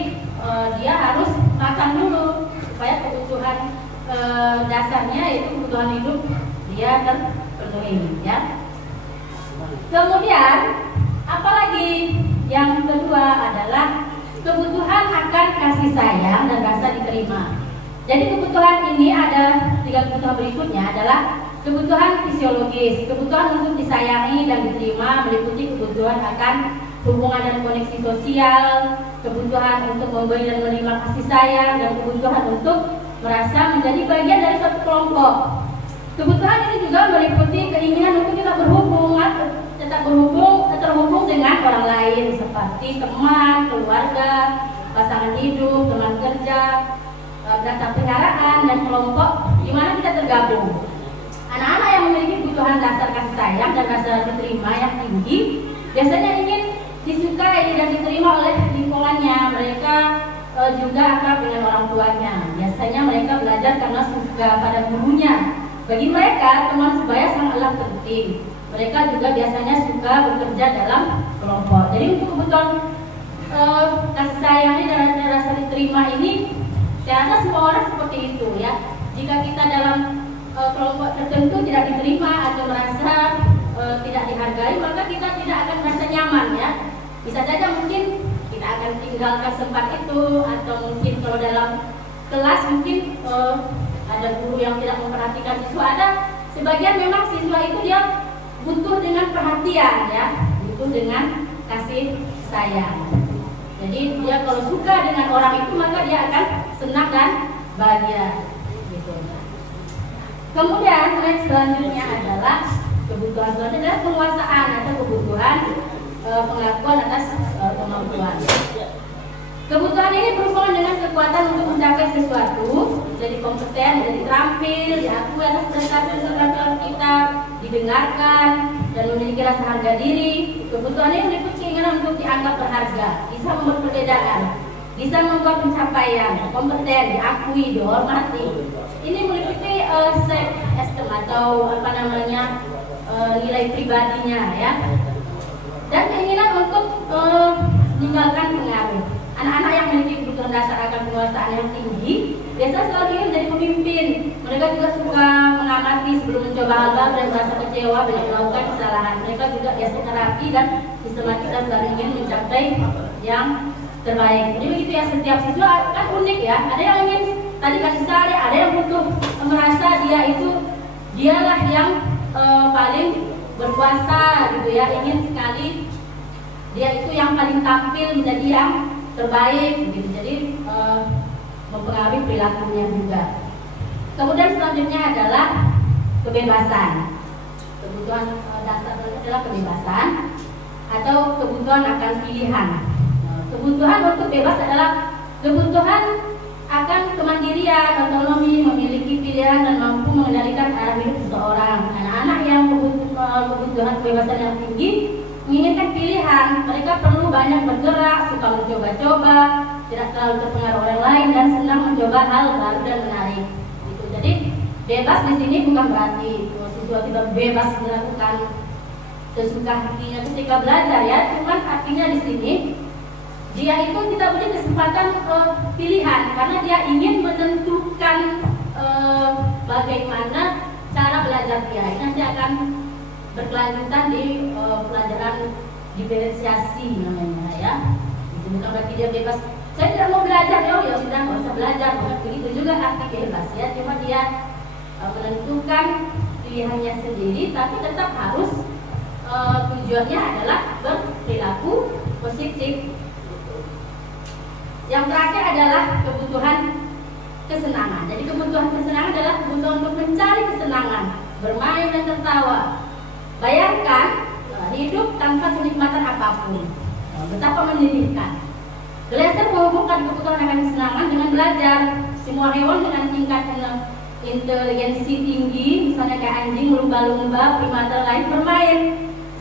dia harus makan dulu supaya kebutuhan dasarnya yaitu kebutuhan hidup dia terpenuhi ya. Kemudian apalagi yang kedua adalah kebutuhan kasih sayang dan rasa diterima. Jadi kebutuhan ini ada 3 kebutuhan berikutnya adalah kebutuhan fisiologis, kebutuhan untuk disayangi dan diterima meliputi kebutuhan akan hubungan dan koneksi sosial, kebutuhan untuk memberi dan menerima kasih sayang, dan kebutuhan untuk merasa menjadi bagian dari suatu kelompok. Kebutuhan ini juga meliputi keinginan untuk kita terhubung dengan orang lain seperti teman, keluarga, pasangan hidup, teman kerja, data peliharaan, dan kelompok di mana kita tergabung. Anak-anak yang memiliki kebutuhan dasar kasih sayang dan rasa diterima yang tinggi biasanya ingin disukai dan diterima oleh lingkungannya. Mereka juga akrab dengan orang tuanya. Biasanya mereka belajar karena suka pada gurunya. Bagi mereka, teman sebaya sangatlah penting. Mereka juga biasanya suka bekerja dalam kelompok. Jadi untuk kebutuhan kasih sayang ini dan rasa diterima ini, saya rasa semua orang seperti itu ya. Jika kita dalam kelompok tertentu tidak diterima atau merasa tidak dihargai, maka kita tidak akan merasa nyaman ya. Bisa saja mungkin kita akan tinggalkan tempat itu, atau mungkin kalau dalam kelas mungkin ada guru yang tidak memperhatikan siswa. Ada sebagian memang siswa itu dia butuh dengan perhatian ya, butuh dengan kasih sayang. Jadi dia kalau suka dengan orang itu maka dia akan senang dan bahagia gitu. Kemudian yang selanjutnya adalah kebutuhan selanjutnya adalah penguasaan atau kebutuhan pengakuan atas kemampuan. Kebutuhan ini berhubungan dengan kekuatan untuk mencapai sesuatu, jadi kompeten, jadi terampil, diakui atas prestasi kita, didengarkan, dan memiliki rasa harga diri. Kebutuhan ini meliputi keinginan untuk dianggap berharga, bisa membuat perbedaan, bisa membuat pencapaian, kompeten, diakui, dihormati. Ini meliputi self-esteem atau nilai pribadinya ya. Dan keinginan untuk meninggalkan pengaruh. Anak-anak yang memiliki kebutuhan dasar akan penguasaan yang tinggi biasanya selalu ingin menjadi pemimpin. Mereka juga suka mengamati sebelum mencoba hal baru dan merasa kecewa bila melakukan kesalahan. Mereka juga biasanya rapi dan sistematik dan selalu ingin mencapai yang terbaik. Jadi begitu ya, setiap siswa kan unik ya. Ada yang ingin tadi kasih sayang, ada yang butuh merasa dialah yang paling berkuasa gitu ya, ingin sekali dia itu yang paling tampil menjadi yang terbaik gitu. Jadi mempengaruhi perilakunya juga. Kemudian selanjutnya adalah kebebasan. Kebutuhan dasar adalah kebebasan atau kebutuhan akan pilihan. Kebutuhan untuk bebas adalah kebutuhan akan kemandirian, otonomi, memiliki pilihan dan mampu mengendalikan arah hidup seseorang. Anak-anak yang kebutuhan kebebasan yang tinggi menginginkan pilihan. Mereka perlu banyak bergerak, suka mencoba-coba, tidak terlalu terpengaruh orang lain, dan senang mencoba hal baru dan menarik. Gitu. Jadi bebas di sini bukan berarti siswa tidak bebas melakukan sesuka hatinya ketika belajar ya. Cuman artinya di sini dia itu tidak beri kesempatan pilihan karena dia ingin menentukan bagaimana cara belajar dia. Ini nanti akan berkelanjutan di pelajaran diferensiasi namanya ya. Itu bukan berarti dia bebas. Saya tidak mau belajar, ya sudah nggak usah belajar. Begitu juga arti bebas ya. Cuma dia menentukan pilihannya sendiri, tapi tetap harus tujuannya adalah berperilaku positif. Yang terakhir adalah kebutuhan kesenangan. Jadi kebutuhan kesenangan adalah kebutuhan untuk mencari kesenangan, bermain dan tertawa. Bayangkan hidup tanpa kenikmatan apapun, betapa menyedihkan. Glaser menghubungkan kebutuhan akan kesenangan dengan belajar. Semua hewan dengan tingkat inteligensi tinggi, misalnya kayak anjing, lumba-lumba, primata lain bermain.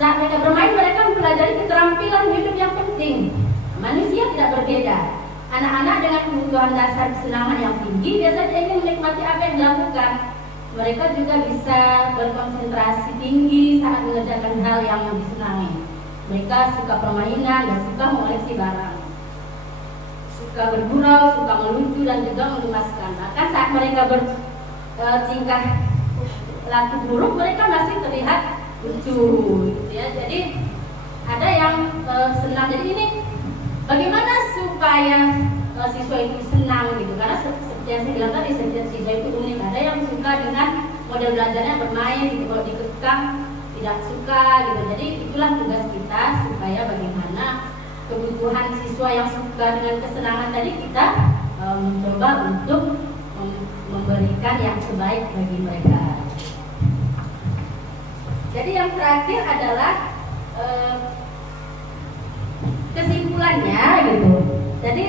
Saat mereka bermain, mereka mempelajari keterampilan hidup yang penting. Manusia tidak berbeda. Anak-anak dengan kebutuhan dasar kesenangan yang tinggi biasanya ingin menikmati apa yang dilakukan. Mereka juga bisa berkonsentrasi tinggi saat mengerjakan hal yang disenangi. Mereka suka permainan dan suka mengoleksi barang, suka bergurau, suka melucu dan juga menggemaskan. Bahkan saat mereka bertingkah laku buruk, mereka masih terlihat lucu, gitu ya. Jadi ada yang senang. Jadi ini bagaimana supaya siswa itu senang gitu, karena seperti yang saya bilang tadi, setiap siswa itu unik. Ada yang suka dengan model belajarnya bermain gitu, kalau dikekang tidak suka gitu. Jadi itulah tugas kita, supaya bagaimana kebutuhan siswa yang suka dengan kesenangan tadi kita mencoba untuk memberikan yang terbaik bagi mereka. Jadi yang terakhir adalah kesimpulannya gitu. Jadi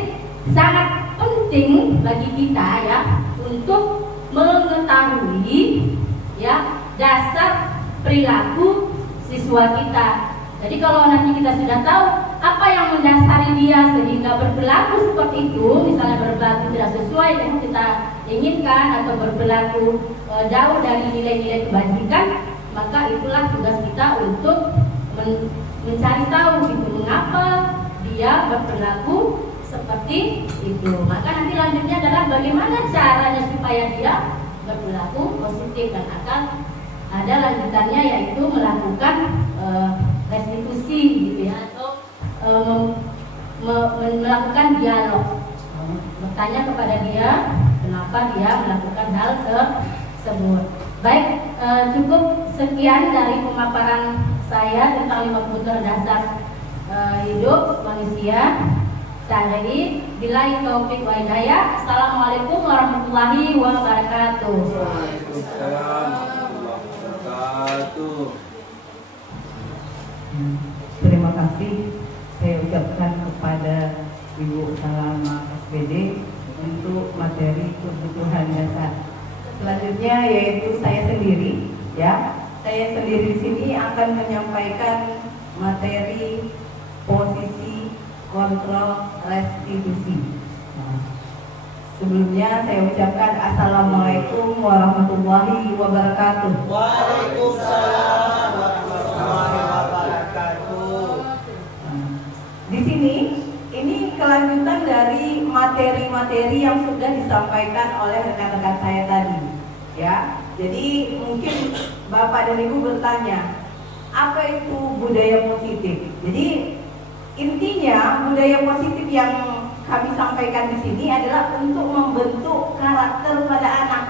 sangat penting bagi kita ya untuk mengetahui ya dasar perilaku siswa kita. Jadi kalau nanti kita sudah tahu apa yang mendasari dia sehingga berperilaku seperti itu, misalnya berperilaku tidak sesuai dengan kita inginkan atau berperilaku jauh dari nilai-nilai kebajikan, maka itulah tugas kita untuk mencari tahu gitu mengapa dia berperilaku seperti itu. Maka nanti lanjutnya adalah bagaimana caranya supaya dia berperilaku positif, dan akan ada lanjutannya yaitu melakukan restitusi gitu ya, atau melakukan dialog, bertanya kepada dia kenapa dia melakukan hal tersebut. Baik, cukup sekian dari pemaparan saya tentang 5 kebutuhan dasar hidup manusia. Sehari billahi taufik wa hidayah. Assalamualaikum warahmatullahi wabarakatuh. Waalaikumsalam warahmatullahi wabarakatuh. Terima kasih saya ucapkan kepada Ibu Salama SPD untuk materi kebutuhan dasar. Selanjutnya yaitu saya sendiri ya. Saya sendiri di sini akan menyampaikan materi posisi kontrol restitusi. Sebelumnya saya ucapkan Assalamualaikum warahmatullahi wabarakatuh. Waalaikumsalam warahmatullahi wabarakatuh. Di sini ini kelanjutan dari materi-materi yang sudah disampaikan oleh rekan-rekan saya tadi, ya. Jadi mungkin Bapak dan Ibu bertanya, apa itu budaya positif? Jadi intinya budaya positif yang kami sampaikan di sini adalah untuk membentuk karakter pada anak,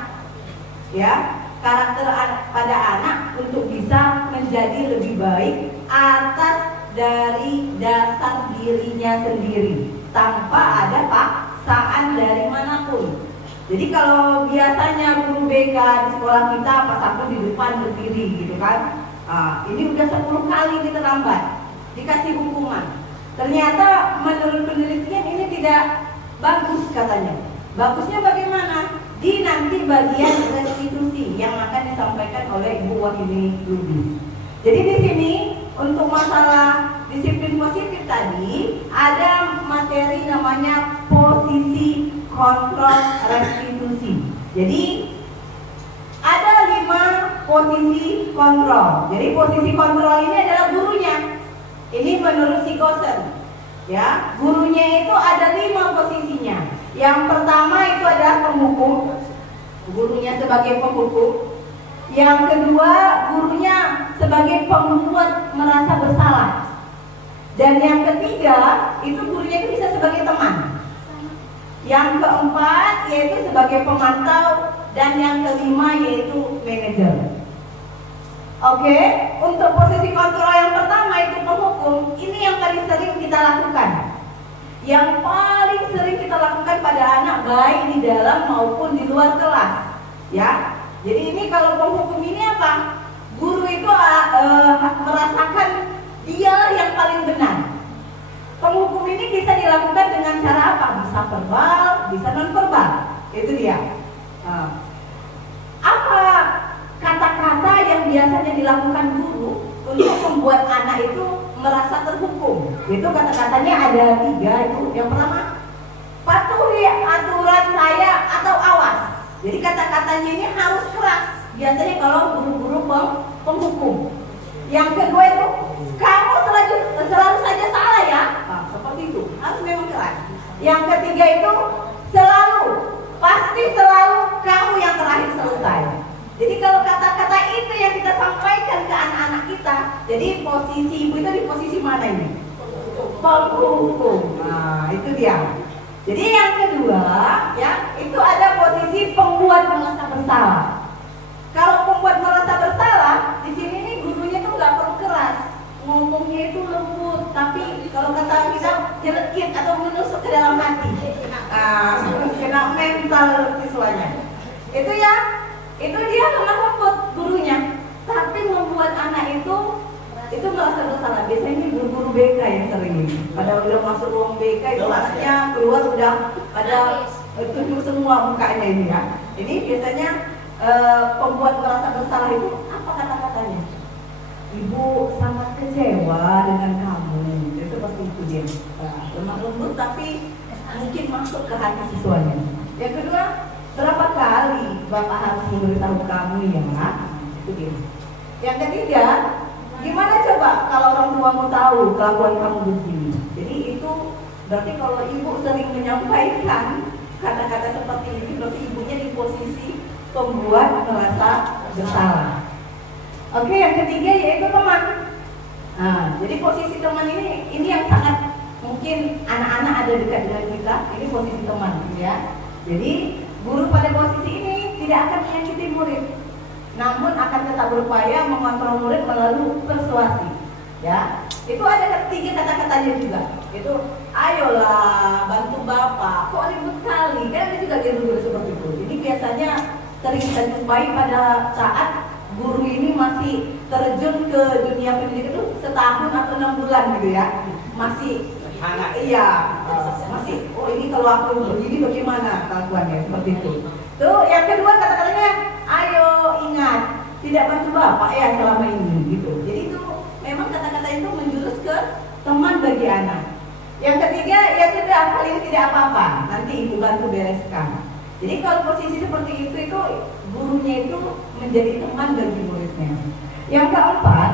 ya, karakter pada anak untuk bisa menjadi lebih baik atas dari dasar dirinya sendiri tanpa ada paksaan dari manapun. Jadi kalau biasanya guru BK di sekolah kita pas aku di depan berdiri gitu kan, ini udah 10 kali diterlambat, dikasih hukuman. Ternyata menurut penelitian ini tidak bagus katanya. Bagusnya bagaimana? Di nanti bagian restitusi yang akan disampaikan oleh Ibu Wahini Lubis. Jadi di sini untuk masalah disiplin positif tadi ada materi namanya posisi kontrol restitusi. Jadi ada 5 posisi kontrol. Jadi posisi kontrol ini adalah gurunya. Ini menurut si Gosen, ya, gurunya itu ada 5 posisinya. Yang pertama itu adalah penghukum, gurunya sebagai penghukum. Yang kedua, gurunya sebagai pembuat merasa bersalah. Dan yang ketiga, itu gurunya itu bisa sebagai teman. Yang keempat yaitu sebagai pemantau, dan yang kelima yaitu manajer. Oke, untuk posisi kontrol yang pertama itu penghukum. Ini yang paling sering kita lakukan. Yang paling sering kita lakukan pada anak baik di dalam maupun di luar kelas. Ya, jadi ini kalau penghukum ini apa? Guru itu merasakan dialah yang paling benar. Penghukum ini bisa dilakukan dengan cara apa? Bisa verbal, bisa non verbal. Itu dia. Apa kata-kata yang biasanya dilakukan guru untuk membuat anak itu merasa terhukum? Itu kata-katanya ada 3 itu. Yang pertama, patuhi aturan saya atau awas. Jadi kata-katanya ini harus keras. Biasanya kalau guru-guru penghukum. Yang kedua itu, kamu selalu saja salah ya. Nah, seperti itu. Harus memang keras. Yang ketiga itu, pasti selalu kamu yang terakhir selesai. Jadi kalau kata-kata itu yang kita sampaikan ke anak-anak kita, jadi posisi ibu itu di posisi mana ini? Penghukum. Nah, itu dia. Jadi yang kedua, ya, itu ada posisi pembuat merasa bersalah. Kalau pembuat merasa bersalah, di sini nih gurunya tuh nggak perlu keras, ngomongnya itu lembut, tapi kalau kata kita nyelekit atau menusuk ke dalam hati, kena mental siswanya. Itu dia lemah lembut gurunya, tapi membuat anak itu merasa bersalah. Biasanya ini guru-guru BK yang sering ini. Pada udah masuk ruang BK itu anaknya keluar sudah ada tunjuk semua mukanya ini ya. Ini biasanya pembuat merasa bersalah itu apa kata-katanya? Ibu sangat kecewa dengan kamu. Itu pasti itu dia. Lemah lembut tapi mungkin masuk ke hati siswanya. Yang kedua, berapa kali Bapak harus memberitahu kamu ya? Itu dia. Yang ketiga, gimana coba kalau orang tua mau tahu kelakuan kamu begini? Jadi itu berarti kalau ibu sering menyampaikan kata-kata seperti ini, berarti ibunya di posisi pembuat merasa bersalah. Oke, yang ketiga yaitu teman. Nah, jadi posisi teman ini yang sangat mungkin anak-anak ada dekat dengan kita. Ini posisi teman, ya. Jadi guru pada posisi ini tidak akan menyakiti murid, namun akan tetap berupaya mengontrol murid melalui persuasi. Ya, itu ada 3 kata-katanya juga. Itu ayolah bantu bapak, kok ribut kali. Kan ada juga guru-guru seperti itu. Jadi biasanya sering kita jumpai pada saat guru ini masih terjun ke dunia pendidikan itu setahun atau 6 bulan gitu ya. Masih masih ini kalau aku begini bagaimana kelakuannya, seperti itu. Tuh yang kedua kata-katanya, ayo ingat tidak bantu bapak ya selama ini gitu. Jadi itu memang kata-kata itu menjurus ke teman bagi anak. Yang ketiga, ya sudah kalian tidak apa-apa, nanti ibu bantu bereskan. Jadi kalau posisi seperti itu gurunya itu menjadi teman bagi muridnya. Yang keempat,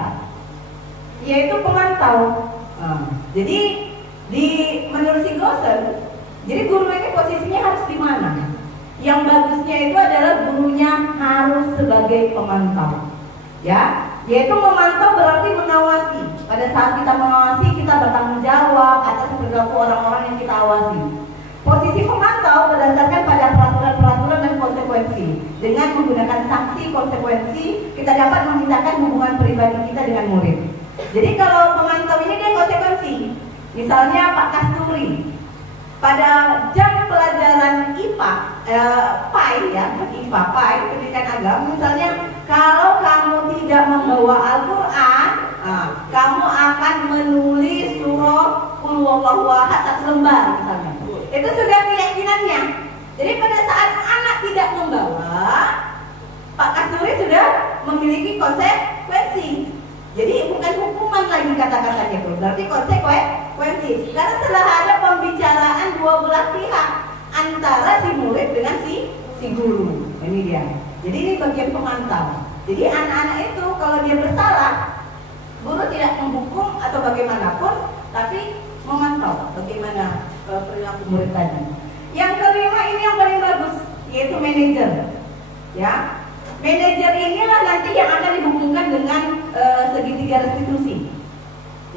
yaitu pemantau. Jadi menurut si Gosen, jadi guru ini posisinya harus di mana? Yang bagusnya itu adalah gurunya harus sebagai pemantau, ya, yaitu memantau berarti mengawasi. Pada saat kita mengawasi, kita bertanggung jawab atas perilaku orang-orang yang kita awasi. Posisi pemantau berdasarkan pada peraturan-peraturan dan konsekuensi. Dengan menggunakan sanksi konsekuensi, kita dapat memisahkan hubungan pribadi kita dengan murid. Jadi kalau pemantau ini dia konsekuensi. Misalnya Pak Kasturi, pada jam pelajaran IPA, PAI, pendidikan agama, misalnya kalau kamu tidak membawa Al-Quran, kamu akan menulis surah Qul Huwallahu Ahad 1 lembar misalnya. Itu sudah keyakinannya. Jadi pada saat anak tidak membawa, Pak Kasturi sudah memiliki konsekuensi. Jadi bukan hukuman lagi kata-katanya itu, berarti konsekuensi. Karena setelah ada pembicaraan dua belah pihak antara si murid dengan si guru. Ini dia. Jadi ini bagian pemantau. Jadi anak-anak itu kalau dia bersalah, guru tidak menghukum atau bagaimanapun, tapi memantau bagaimana perilaku murid tadi. Yang kelima ini yang paling bagus, yaitu manajer. Ya. Manajer inilah nanti yang akan dihubungkan dengan segitiga restitusi.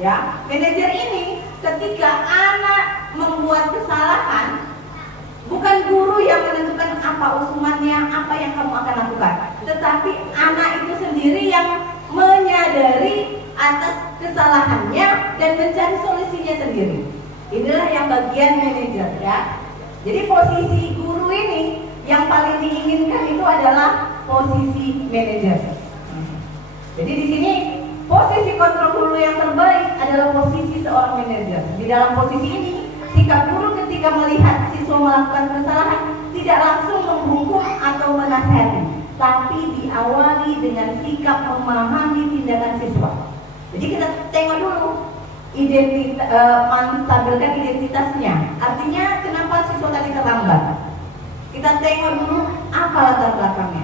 Ya, manajer ini ketika anak membuat kesalahan, bukan guru yang menentukan apa hukumannya, apa yang kamu akan lakukan, tetapi anak itu sendiri yang menyadari atas kesalahannya dan mencari solusinya sendiri. Inilah yang bagian manajer, ya. Jadi posisi guru ini yang paling diinginkan itu adalah posisi manajer. Jadi di sini posisi kontrol guru yang terbaik adalah posisi seorang manajer. Di dalam posisi ini, sikap guru ketika melihat siswa melakukan kesalahan tidak langsung menghukum atau menasihati, tapi diawali dengan sikap memahami tindakan siswa. Jadi kita tengok dulu menstabilkan identitasnya. Artinya kenapa siswa tadi terlambat? Kita tengok dulu apa latar belakangnya.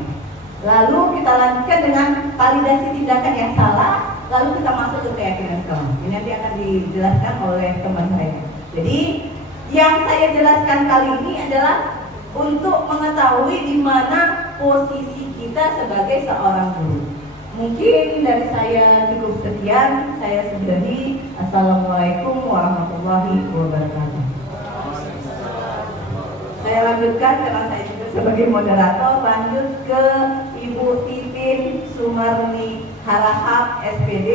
Lalu kita lanjutkan dengan validasi tindakan yang salah, lalu kita masuk ke keyakinan kamu. Ini nanti akan dijelaskan oleh teman saya. Jadi yang saya jelaskan kali ini adalah untuk mengetahui di mana posisi kita sebagai seorang guru. Mungkin dari saya cukup sekian, saya sudahi. Assalamualaikum warahmatullahi wabarakatuh. Saya lanjutkan karena saya juga sebagai moderator. Lanjut ke Ibu Titin Sumarni Harahap SPD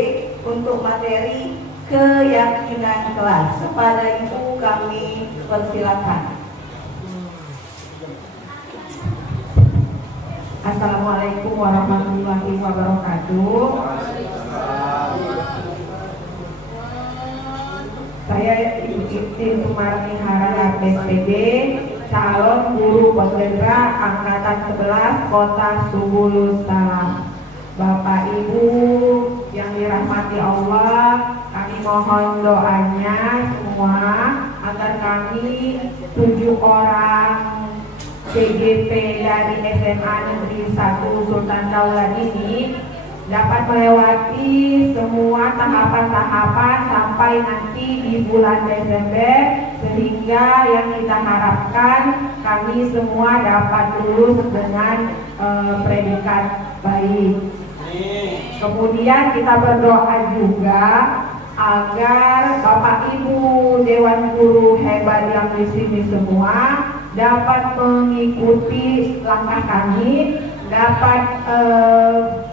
untuk materi keyakinan kelas. Kepada Ibu kami persilakan. Assalamualaikum warahmatullahi wabarakatuh. Saya Ibu Titin Sumarni Harahap SPD, calon guru penggerak angkatan 11 Kota Subulus Salam. Bapak Ibu yang dirahmati Allah, kami mohon doanya semua agar kami 7 orang CGP dari SMA Negeri 1 Sultan Daulat ini dapat melewati semua tahapan-tahapan sampai nanti di bulan Desember, sehingga yang kita harapkan kami semua dapat lulus dengan predikat baik. Kemudian kita berdoa juga agar Bapak Ibu Dewan Guru hebat yang di sini semua dapat mengikuti langkah kami, dapat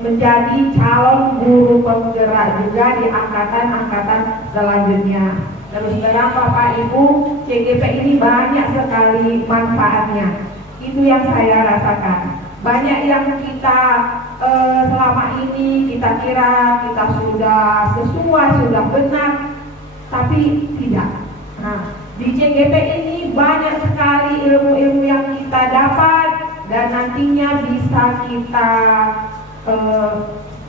menjadi calon guru penggerak juga di angkatan-angkatan selanjutnya. Terus terang Bapak Ibu, CGP ini banyak sekali manfaatnya. Itu yang saya rasakan. Banyak yang kita selama ini kita kira kita sudah sesuai, sudah benar, tapi tidak. Nah, di CGP ini banyak sekali ilmu-ilmu yang kita dapat dan nantinya bisa kita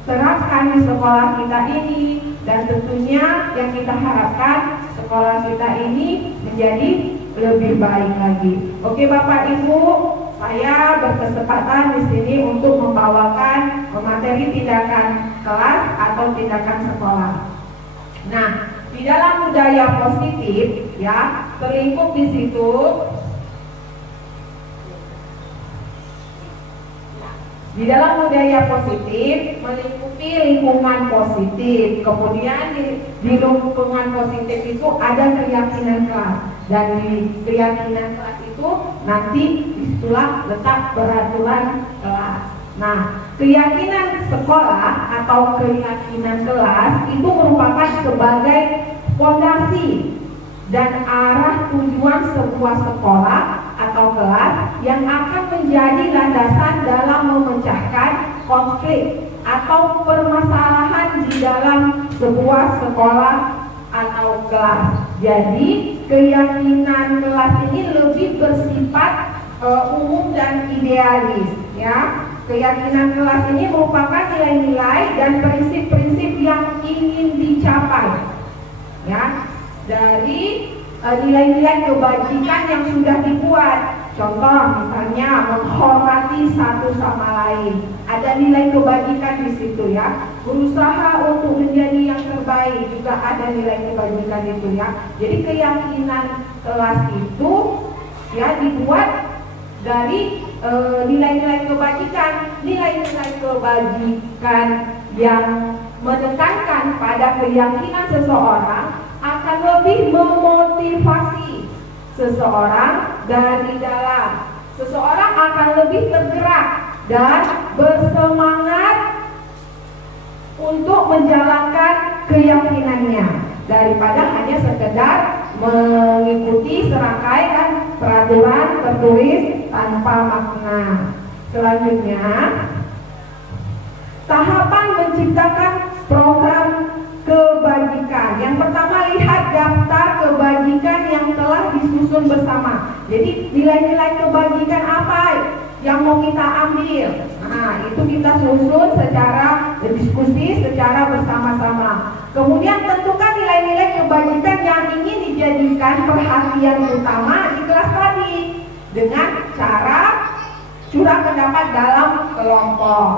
terapkan di sekolah kita ini, dan tentunya yang kita harapkan sekolah kita ini menjadi lebih baik lagi. Oke Bapak Ibu, saya berkesempatan di sini untuk membawakan materi tindakan kelas atau tindakan sekolah. Nah, di dalam budaya positif ya, terlingkup di situ di dalam budaya positif melingkupi lingkungan positif. Kemudian di lingkungan positif itu ada keyakinan kelas, dan di keyakinan kelas itu nanti disitulah letak peraturan kelas. Nah, keyakinan sekolah atau keyakinan kelas itu merupakan sebagai fondasi dan arah tujuan sebuah sekolah atau kelas yang akan menjadi landasan dalam memecahkan konflik atau permasalahan di dalam sebuah sekolah atau kelas. Jadi keyakinan kelas ini lebih bersifat umum dan idealis ya. Keyakinan kelas ini merupakan nilai-nilai dan prinsip-prinsip yang ingin dicapai ya, dari nilai-nilai kebajikan yang sudah dibuat. Contoh misalnya menghormati satu sama lain, ada nilai kebajikan di situ ya. Berusaha untuk menjadi yang terbaik juga ada nilai kebajikan itu ya. Jadi keyakinan kelas itu ya dibuat dari nilai-nilai kebajikan, nilai-nilai kebajikan yang menekankan pada keyakinan seseorang akan lebih memotivasi seseorang dari dalam. Seseorang akan lebih tergerak dan bersemangat untuk menjalankan keyakinannya daripada hanya sekedar mengikuti serangkaian peraturan tertulis tanpa makna. Selanjutnya, tahapan menciptakan program kebajikan. Yang pertama, lihat daftar kebajikan yang telah disusun bersama. Jadi nilai-nilai kebajikan apa yang mau kita ambil? Nah, itu kita susun secara diskusi, secara bersama-sama. Kemudian tentukan nilai-nilai kebajikan yang ingin dijadikan perhatian utama di kelas tadi dengan cara curah pendapat dalam kelompok.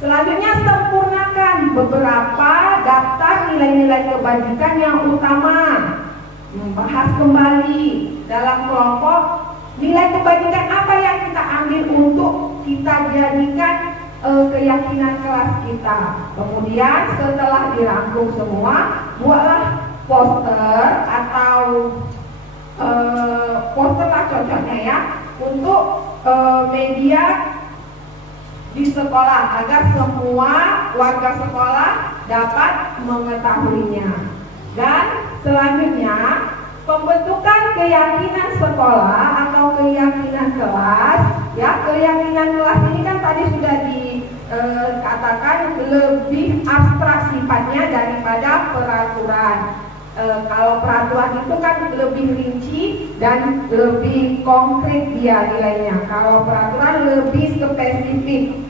Selanjutnya, sempurnakan beberapa daftar nilai-nilai kebajikan yang utama. Membahas kembali dalam kelompok nilai kebajikan apa yang kita ambil untuk kita jadikan keyakinan kelas kita. Kemudian setelah dirangkum semua, buatlah poster atau poster lah cocoknya ya, untuk media di sekolah agar semua warga sekolah dapat mengetahuinya. Dan selanjutnya pembentukan keyakinan sekolah atau keyakinan kelas. Ya, keyakinan kelas ini kan tadi sudah dikatakan lebih abstrak sifatnya daripada peraturan. Kalau peraturan itu kan lebih rinci dan lebih konkret dia nilainya. Kalau peraturan lebih spesifik.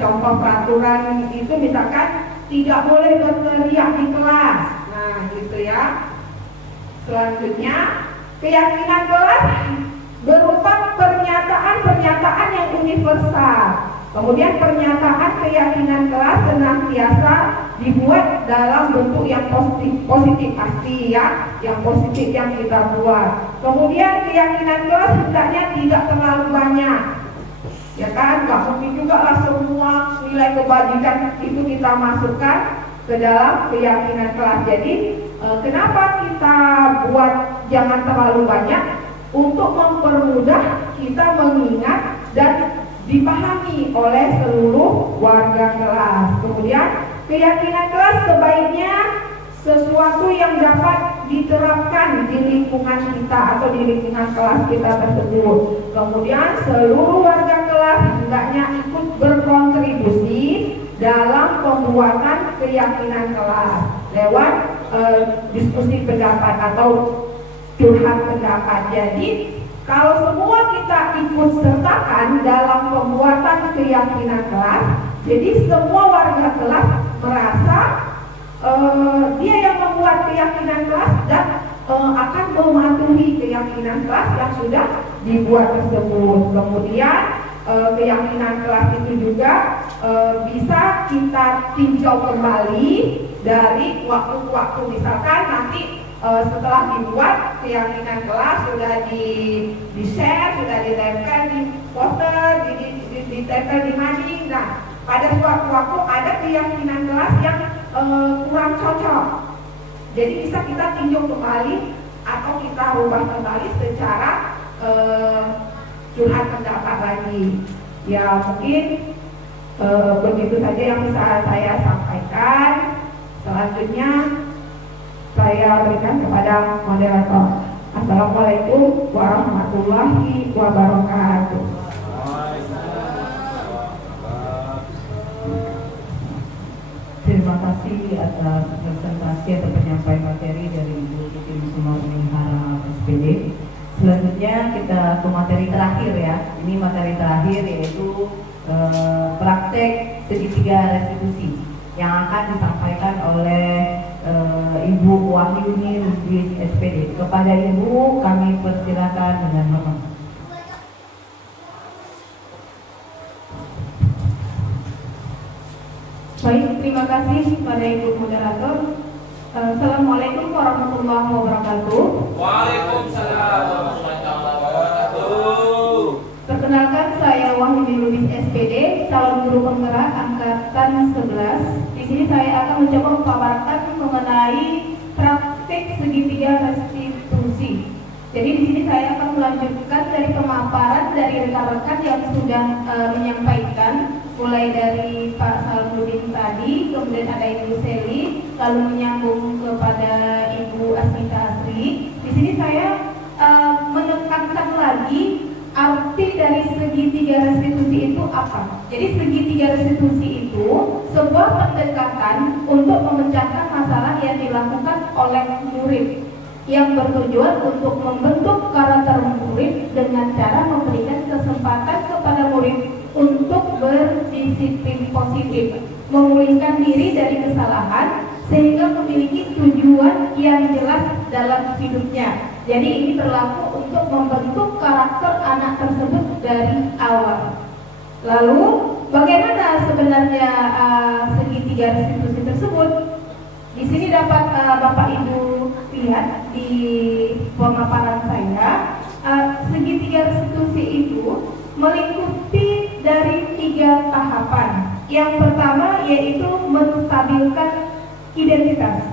Contoh peraturan itu misalkan tidak boleh berteriak di kelas. Nah, gitu ya. Selanjutnya, keyakinan kelas berupa pernyataan-pernyataan yang universal. Kemudian pernyataan keyakinan kelas senantiasa dibuat dalam bentuk yang positif pasti ya, yang positif yang kita buat. Kemudian keyakinan kelas hendaknya tidak terlalu banyak, ya kan? Gak mungkin juga lah semua nilai kebajikan itu kita masukkan ke dalam keyakinan kelas. Jadi kenapa kita buat jangan terlalu banyak? Untuk mempermudah kita mengingat dan dipahami oleh seluruh warga kelas. Kemudian keyakinan kelas sebaiknya sesuatu yang dapat diterapkan di lingkungan kita atau di lingkungan kelas kita tersebut. Kemudian seluruh warga kelas hendaknya ikut berkontribusi dalam pembuatan keyakinan kelas lewat diskusi pendapat atau curhat pendapat. Jadi kalau semua kita ikut sertakan dalam pembuatan keyakinan kelas, jadi semua warga kelas merasa dia yang membuat keyakinan kelas dan akan mematuhi keyakinan kelas yang sudah dibuat tersebut. Kemudian keyakinan kelas itu juga bisa kita tinjau kembali dari waktu ke waktu. Misalkan nanti setelah dibuat keyakinan kelas sudah di-share, sudah ditempel di poster, ditempel di mading. Nah, pada suatu waktu ada keyakinan kelas yang kurang cocok. Jadi bisa kita tinjau kembali atau kita rubah kembali secara curhat pendapat lagi. Ya mungkin begitu saja yang bisa saya sampaikan. Selanjutnya saya berikan kepada moderator. Assalamualaikum warahmatullahi wabarakatuh. Terima kasih atas presentasi atau penyampaian materi dari Ibu Tuti Sumarnihara SPD. Selanjutnya kita ke materi terakhir ya. Ini materi terakhir yaitu praktek segitiga restitusi yang akan disampaikan oleh Ibu Wahyuni Lubis SPD. Kepada Ibu kami persilakan dengan hormat. Baik, terima kasih kepada Ibu Moderator. Assalamualaikum warahmatullahi wabarakatuh. Waalaikumsalam warahmatullahi wabarakatuh. Perkenalkan, saya Wahyuni Lubis SPD, calon guru penggerak angkatan 11. Di sini saya akan mencoba memaparkan mengenai praktik segitiga restitusi. Jadi di sini saya akan melanjutkan dari pemaparan dari rekan-rekan yang sudah menyampaikan, mulai dari Pak Saludin tadi, kemudian ada Ibu Seli, lalu menyambung kepada Ibu Asmita Asri. Di sini saya menekankan lagi arti dari segitiga restitusi itu apa. Jadi segitiga restitusi itu sebuah pendekatan untuk memecahkan masalah yang dilakukan oleh murid, yang bertujuan untuk membentuk karakter murid dengan cara memberikan kesempatan kepada murid untuk berdisiplin positif, memulihkan diri dari kesalahan sehingga memiliki tujuan yang jelas dalam hidupnya. Jadi ini berlaku untuk membentuk karakter anak tersebut dari awal. Lalu bagaimana sebenarnya segitiga restitusi tersebut? Di sini dapat Bapak Ibu lihat di pemaparan saya, segitiga restitusi itu meliputi dari 3 tahapan. Yang pertama yaitu menstabilkan identitas.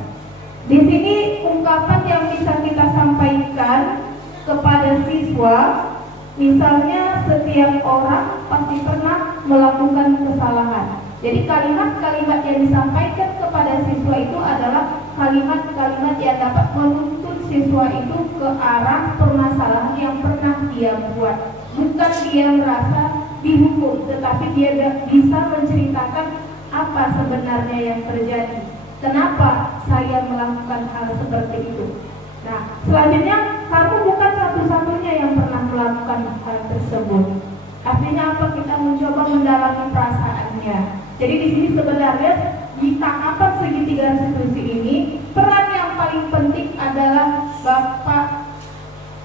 Di sini ungkapan yang bisa kita sampaikan kepada siswa, misalnya setiap orang pasti pernah melakukan kesalahan. Jadi kalimat-kalimat yang disampaikan kepada siswa itu adalah kalimat-kalimat yang dapat menuntun siswa itu ke arah permasalahan yang pernah dia buat. Bukan dia merasa dihukum, tetapi dia bisa menceritakan apa sebenarnya yang terjadi. Kenapa saya melakukan hal seperti itu? Nah, selanjutnya kamu bukan satu-satunya yang pernah melakukan hal tersebut. Artinya apa? Kita mencoba mendalami perasaannya. Jadi di sini sebenarnya di tahapan segitiga restitusi ini peran yang paling penting adalah Bapak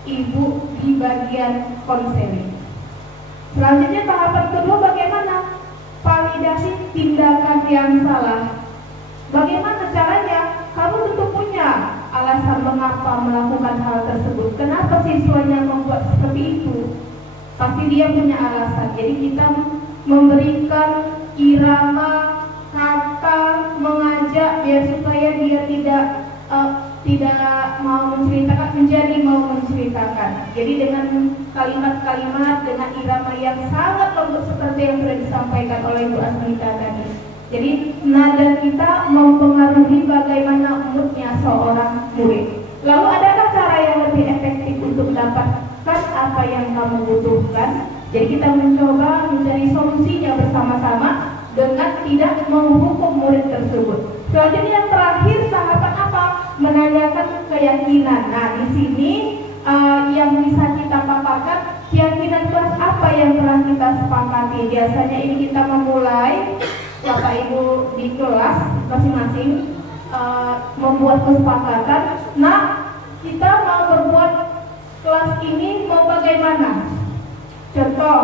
Ibu di bagian konseling. Selanjutnya tahapan kedua bagaimana? Validasi tindakan yang salah. Bagaimana caranya? Kamu tentu punya alasan mengapa melakukan hal tersebut. Kenapa siswanya membuat seperti itu? Pasti dia punya alasan. Jadi kita memberikan irama kata mengajak biar supaya dia tidak mau menceritakan menjadi mau menceritakan. Jadi dengan kalimat-kalimat dengan irama yang sangat lembut seperti yang sudah disampaikan oleh Bu Asmita tadi. Jadi nada kita mempengaruhi bagaimana moodnya seorang murid. Lalu adakah cara yang lebih efektif untuk mendapatkan apa yang kamu butuhkan? Jadi kita mencoba mencari solusinya bersama-sama dengan tidak menghukum murid tersebut. Selanjutnya yang terakhir tahapan apa? Menanyakan keyakinan. Nah di sini yang bisa kita paparkan keyakinan kelas apa yang telah kita sepakati. Biasanya ini kita memulai Bapak Ibu di kelas masing-masing membuat kesepakatan. Nah kita mau berbuat kelas ini mau bagaimana? Contoh,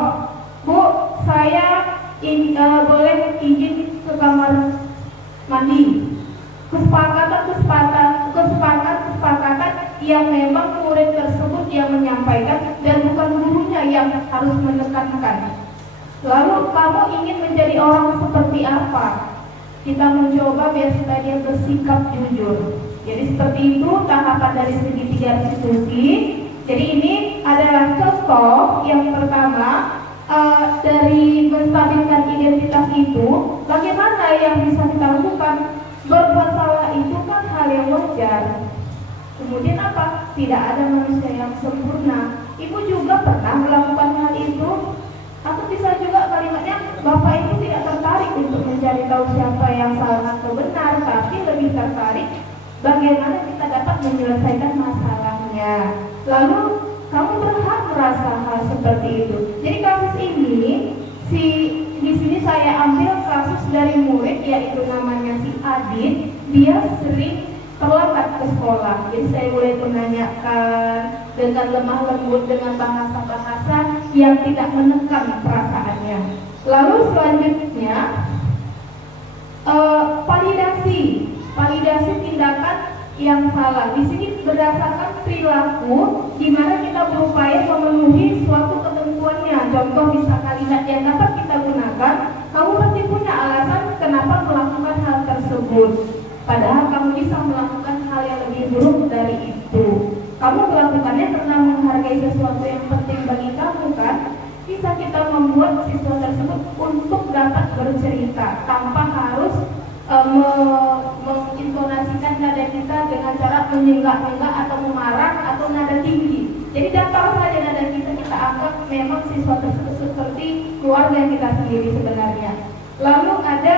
Bu, saya boleh izin ke kamar mandi. Kesepakatan yang memang murid tersebut yang menyampaikan dan bukan gurunya yang harus menekankan. Lalu kamu ingin menjadi orang seperti apa? Kita mencoba biar supaya dia bersikap jujur. Jadi seperti itu tahapan dari segitiga restitusi. Jadi ini adalah contoh yang pertama dari menstabilkan identitas itu. Bagaimana yang bisa kita lakukan? Berbuat salah itu kan hal yang wajar. Kemudian apa? Tidak ada manusia yang sempurna. Ibu juga pernah melakukan hal itu. Atau bisa juga kalimatnya, Bapak Ibu tidak tertarik untuk mencari tahu siapa yang salah atau benar, tapi lebih tertarik bagaimana kita dapat menyelesaikan masalahnya. Lalu kamu berhak merasa hal seperti itu. Jadi kasus ini, di sini saya ambil kasus dari murid, yaitu namanya si Adit. Dia sering terlambat ke sekolah. Jadi saya boleh menanyakan dengan lemah lembut, dengan bahasa-bahasa yang tidak menekan perasaannya. Lalu selanjutnya validasi tindakan yang salah. Di sini berdasarkan perilaku, di mana kita berupaya memenuhi suatu ketentuannya. Contoh bisa kalimat yang dapat kita gunakan. Kamu pasti punya alasan kenapa melakukan hal tersebut. Padahal kamu bisa melakukan hal yang lebih buruk dari itu. Kamu melakukannya karena menghargai sesuatu yang penting bagi kamu kan? Bisa kita membuat siswa tersebut untuk dapat bercerita tanpa harus mengintonasikan nada kita dengan cara menyenggak-nenggak atau memarah atau nada tinggi. Jadi dapat saja nada kita anggap memang siswa tersebut seperti keluarga kita sendiri sebenarnya. Lalu ada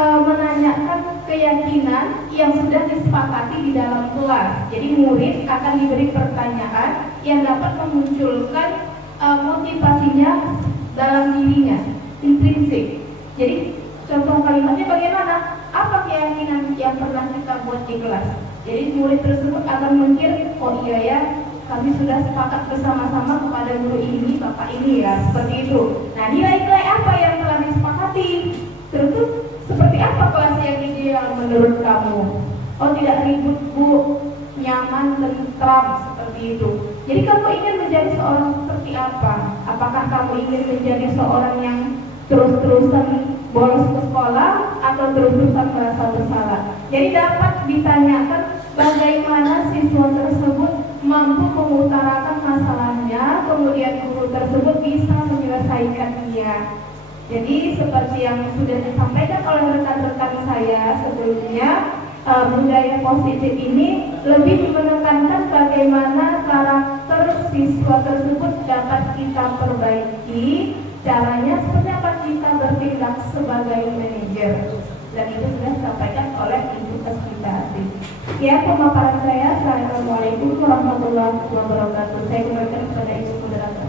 menanyakan keyakinan yang sudah disepakati di dalam kelas. Jadi murid akan diberi pertanyaan yang dapat memunculkan motivasinya dalam dirinya, intrinsik. Jadi contoh kalimatnya bagaimana? Apa keyakinan yang pernah kita buat di kelas? Jadi murid tersebut akan mikir, oh iya ya, kami sudah sepakat bersama-sama kepada guru ini, bapak ini ya, seperti itu. Nah nilai-nilai apa yang telah disepakati? Terus seperti apa kelas yang ideal menurut kamu? Oh tidak ribut Bu, nyaman, tentram, seperti itu. Jadi kamu ingin menjadi seorang seperti apa? Apakah kamu ingin menjadi seorang yang terus-terusan bolos ke sekolah atau terus-terusan merasa bersalah? Jadi dapat ditanyakan bagaimana siswa tersebut mampu mengutarakan masalahnya, kemudian guru tersebut bisa menyelesaikannya. Jadi seperti yang sudah disampaikan oleh rekan-rekan saya sebelumnya, budaya positif ini lebih menekankan bagaimana karakter siswa tersebut dapat kita perbaiki, caranya seperti apa kita bertindak sebagai manajer, dan itu sudah disampaikan oleh Ibu Tasbihati. Ya, pemaparan saya. Assalamualaikum warahmatullahi wabarakatuh. Saya kembalikan kepada Ibu Moderator.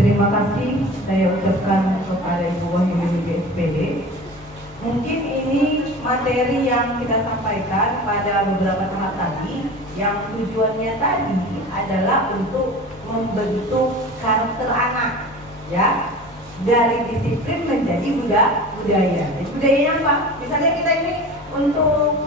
Terima kasih saya ucapkan kepada Ibu Wahyuni SPD. Mungkin ini materi yang kita sampaikan pada beberapa tahap tadi, yang tujuannya tadi adalah untuk membentuk karakter anak, ya, dari disiplin menjadi budaya. Jadi budayanya apa? Misalnya kita ini untuk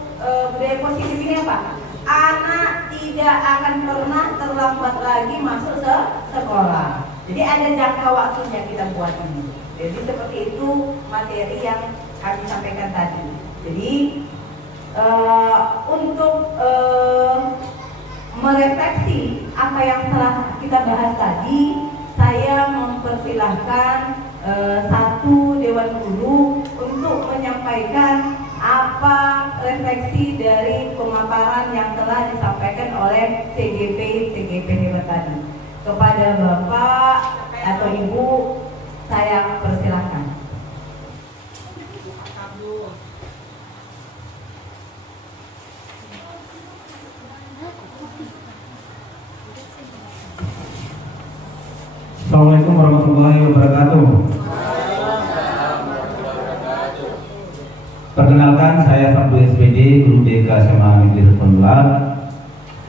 budaya positif ini apa? Anak tidak akan pernah terlambat lagi masuk sekolah. Jadi ada jangka waktunya kita buat ini. Jadi seperti itu materi yang kami sampaikan tadi. Jadi untuk merefleksi apa yang telah kita bahas tadi, saya mempersilahkan satu Dewan Guru untuk menyampaikan apa refleksi dari pemaparan yang telah disampaikan oleh CGP hebat tadi. Kepada Bapak atau Ibu, saya persilahkan. Assalamualaikum warahmatullahi wabarakatuh. Perkenalkan, saya Sabtu SPD, Guru BK SMA Negeri Sependular.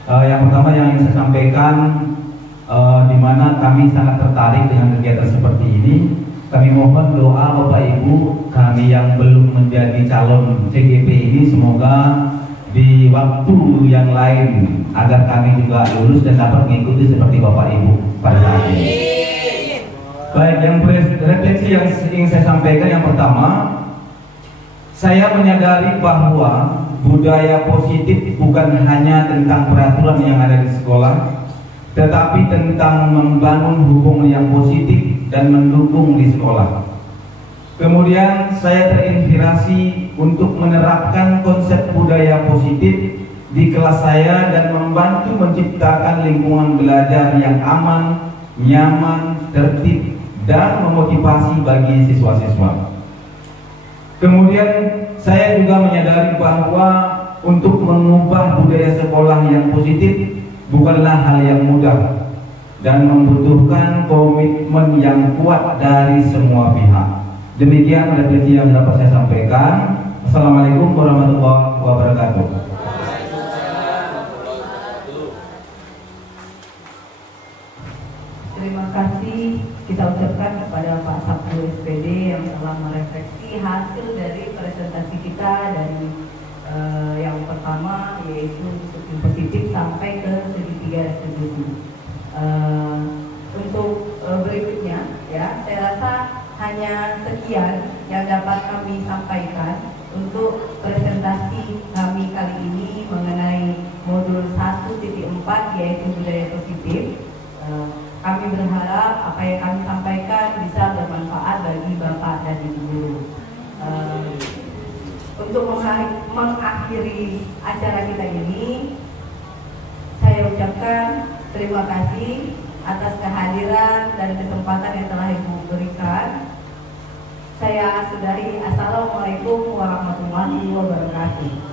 Yang pertama yang ingin saya sampaikan, di mana kami sangat tertarik dengan kegiatan seperti ini. Kami mohon doa Bapak Ibu kami yang belum menjadi calon CGP ini, semoga di waktu yang lain agar kami juga lulus dan dapat mengikuti seperti Bapak Ibu pada saat ini. Baik, yang refleksi yang ingin saya sampaikan, yang pertama, saya menyadari bahwa budaya positif bukan hanya tentang peraturan yang ada di sekolah, tetapi tentang membangun hubungan yang positif dan mendukung di sekolah. Kemudian saya terinspirasi untuk menerapkan konsep budaya positif di kelas saya dan membantu menciptakan lingkungan belajar yang aman, nyaman, tertib, dan memotivasi bagi siswa-siswa. Kemudian saya juga menyadari bahwa untuk mengubah budaya sekolah yang positif bukanlah hal yang mudah dan membutuhkan komitmen yang kuat dari semua pihak. Demikian refleksi yang dapat saya sampaikan. Assalamualaikum warahmatullahi wabarakatuh. Terima kasih kita ucapkan kepada Pak Sabtu SPD yang telah merefleksi hasil dari presentasi kita dari yang pertama, yaitu segi positif sampai ke segitiga restitusi. Untuk berikutnya, ya, saya rasa hanya sekian yang dapat kami sampaikan untuk presentasi kami kali ini mengenai modul 1.4 yaitu budaya positif. Kami berharap apa yang kami sampaikan bisa bermanfaat bagi Bapak dan Ibu guru. Untuk mengakhiri acara kita ini, saya ucapkan terima kasih atas kehadiran dan kesempatan yang telah Ibu berikan. Saya sudahi. Assalamualaikum warahmatullahi wabarakatuh.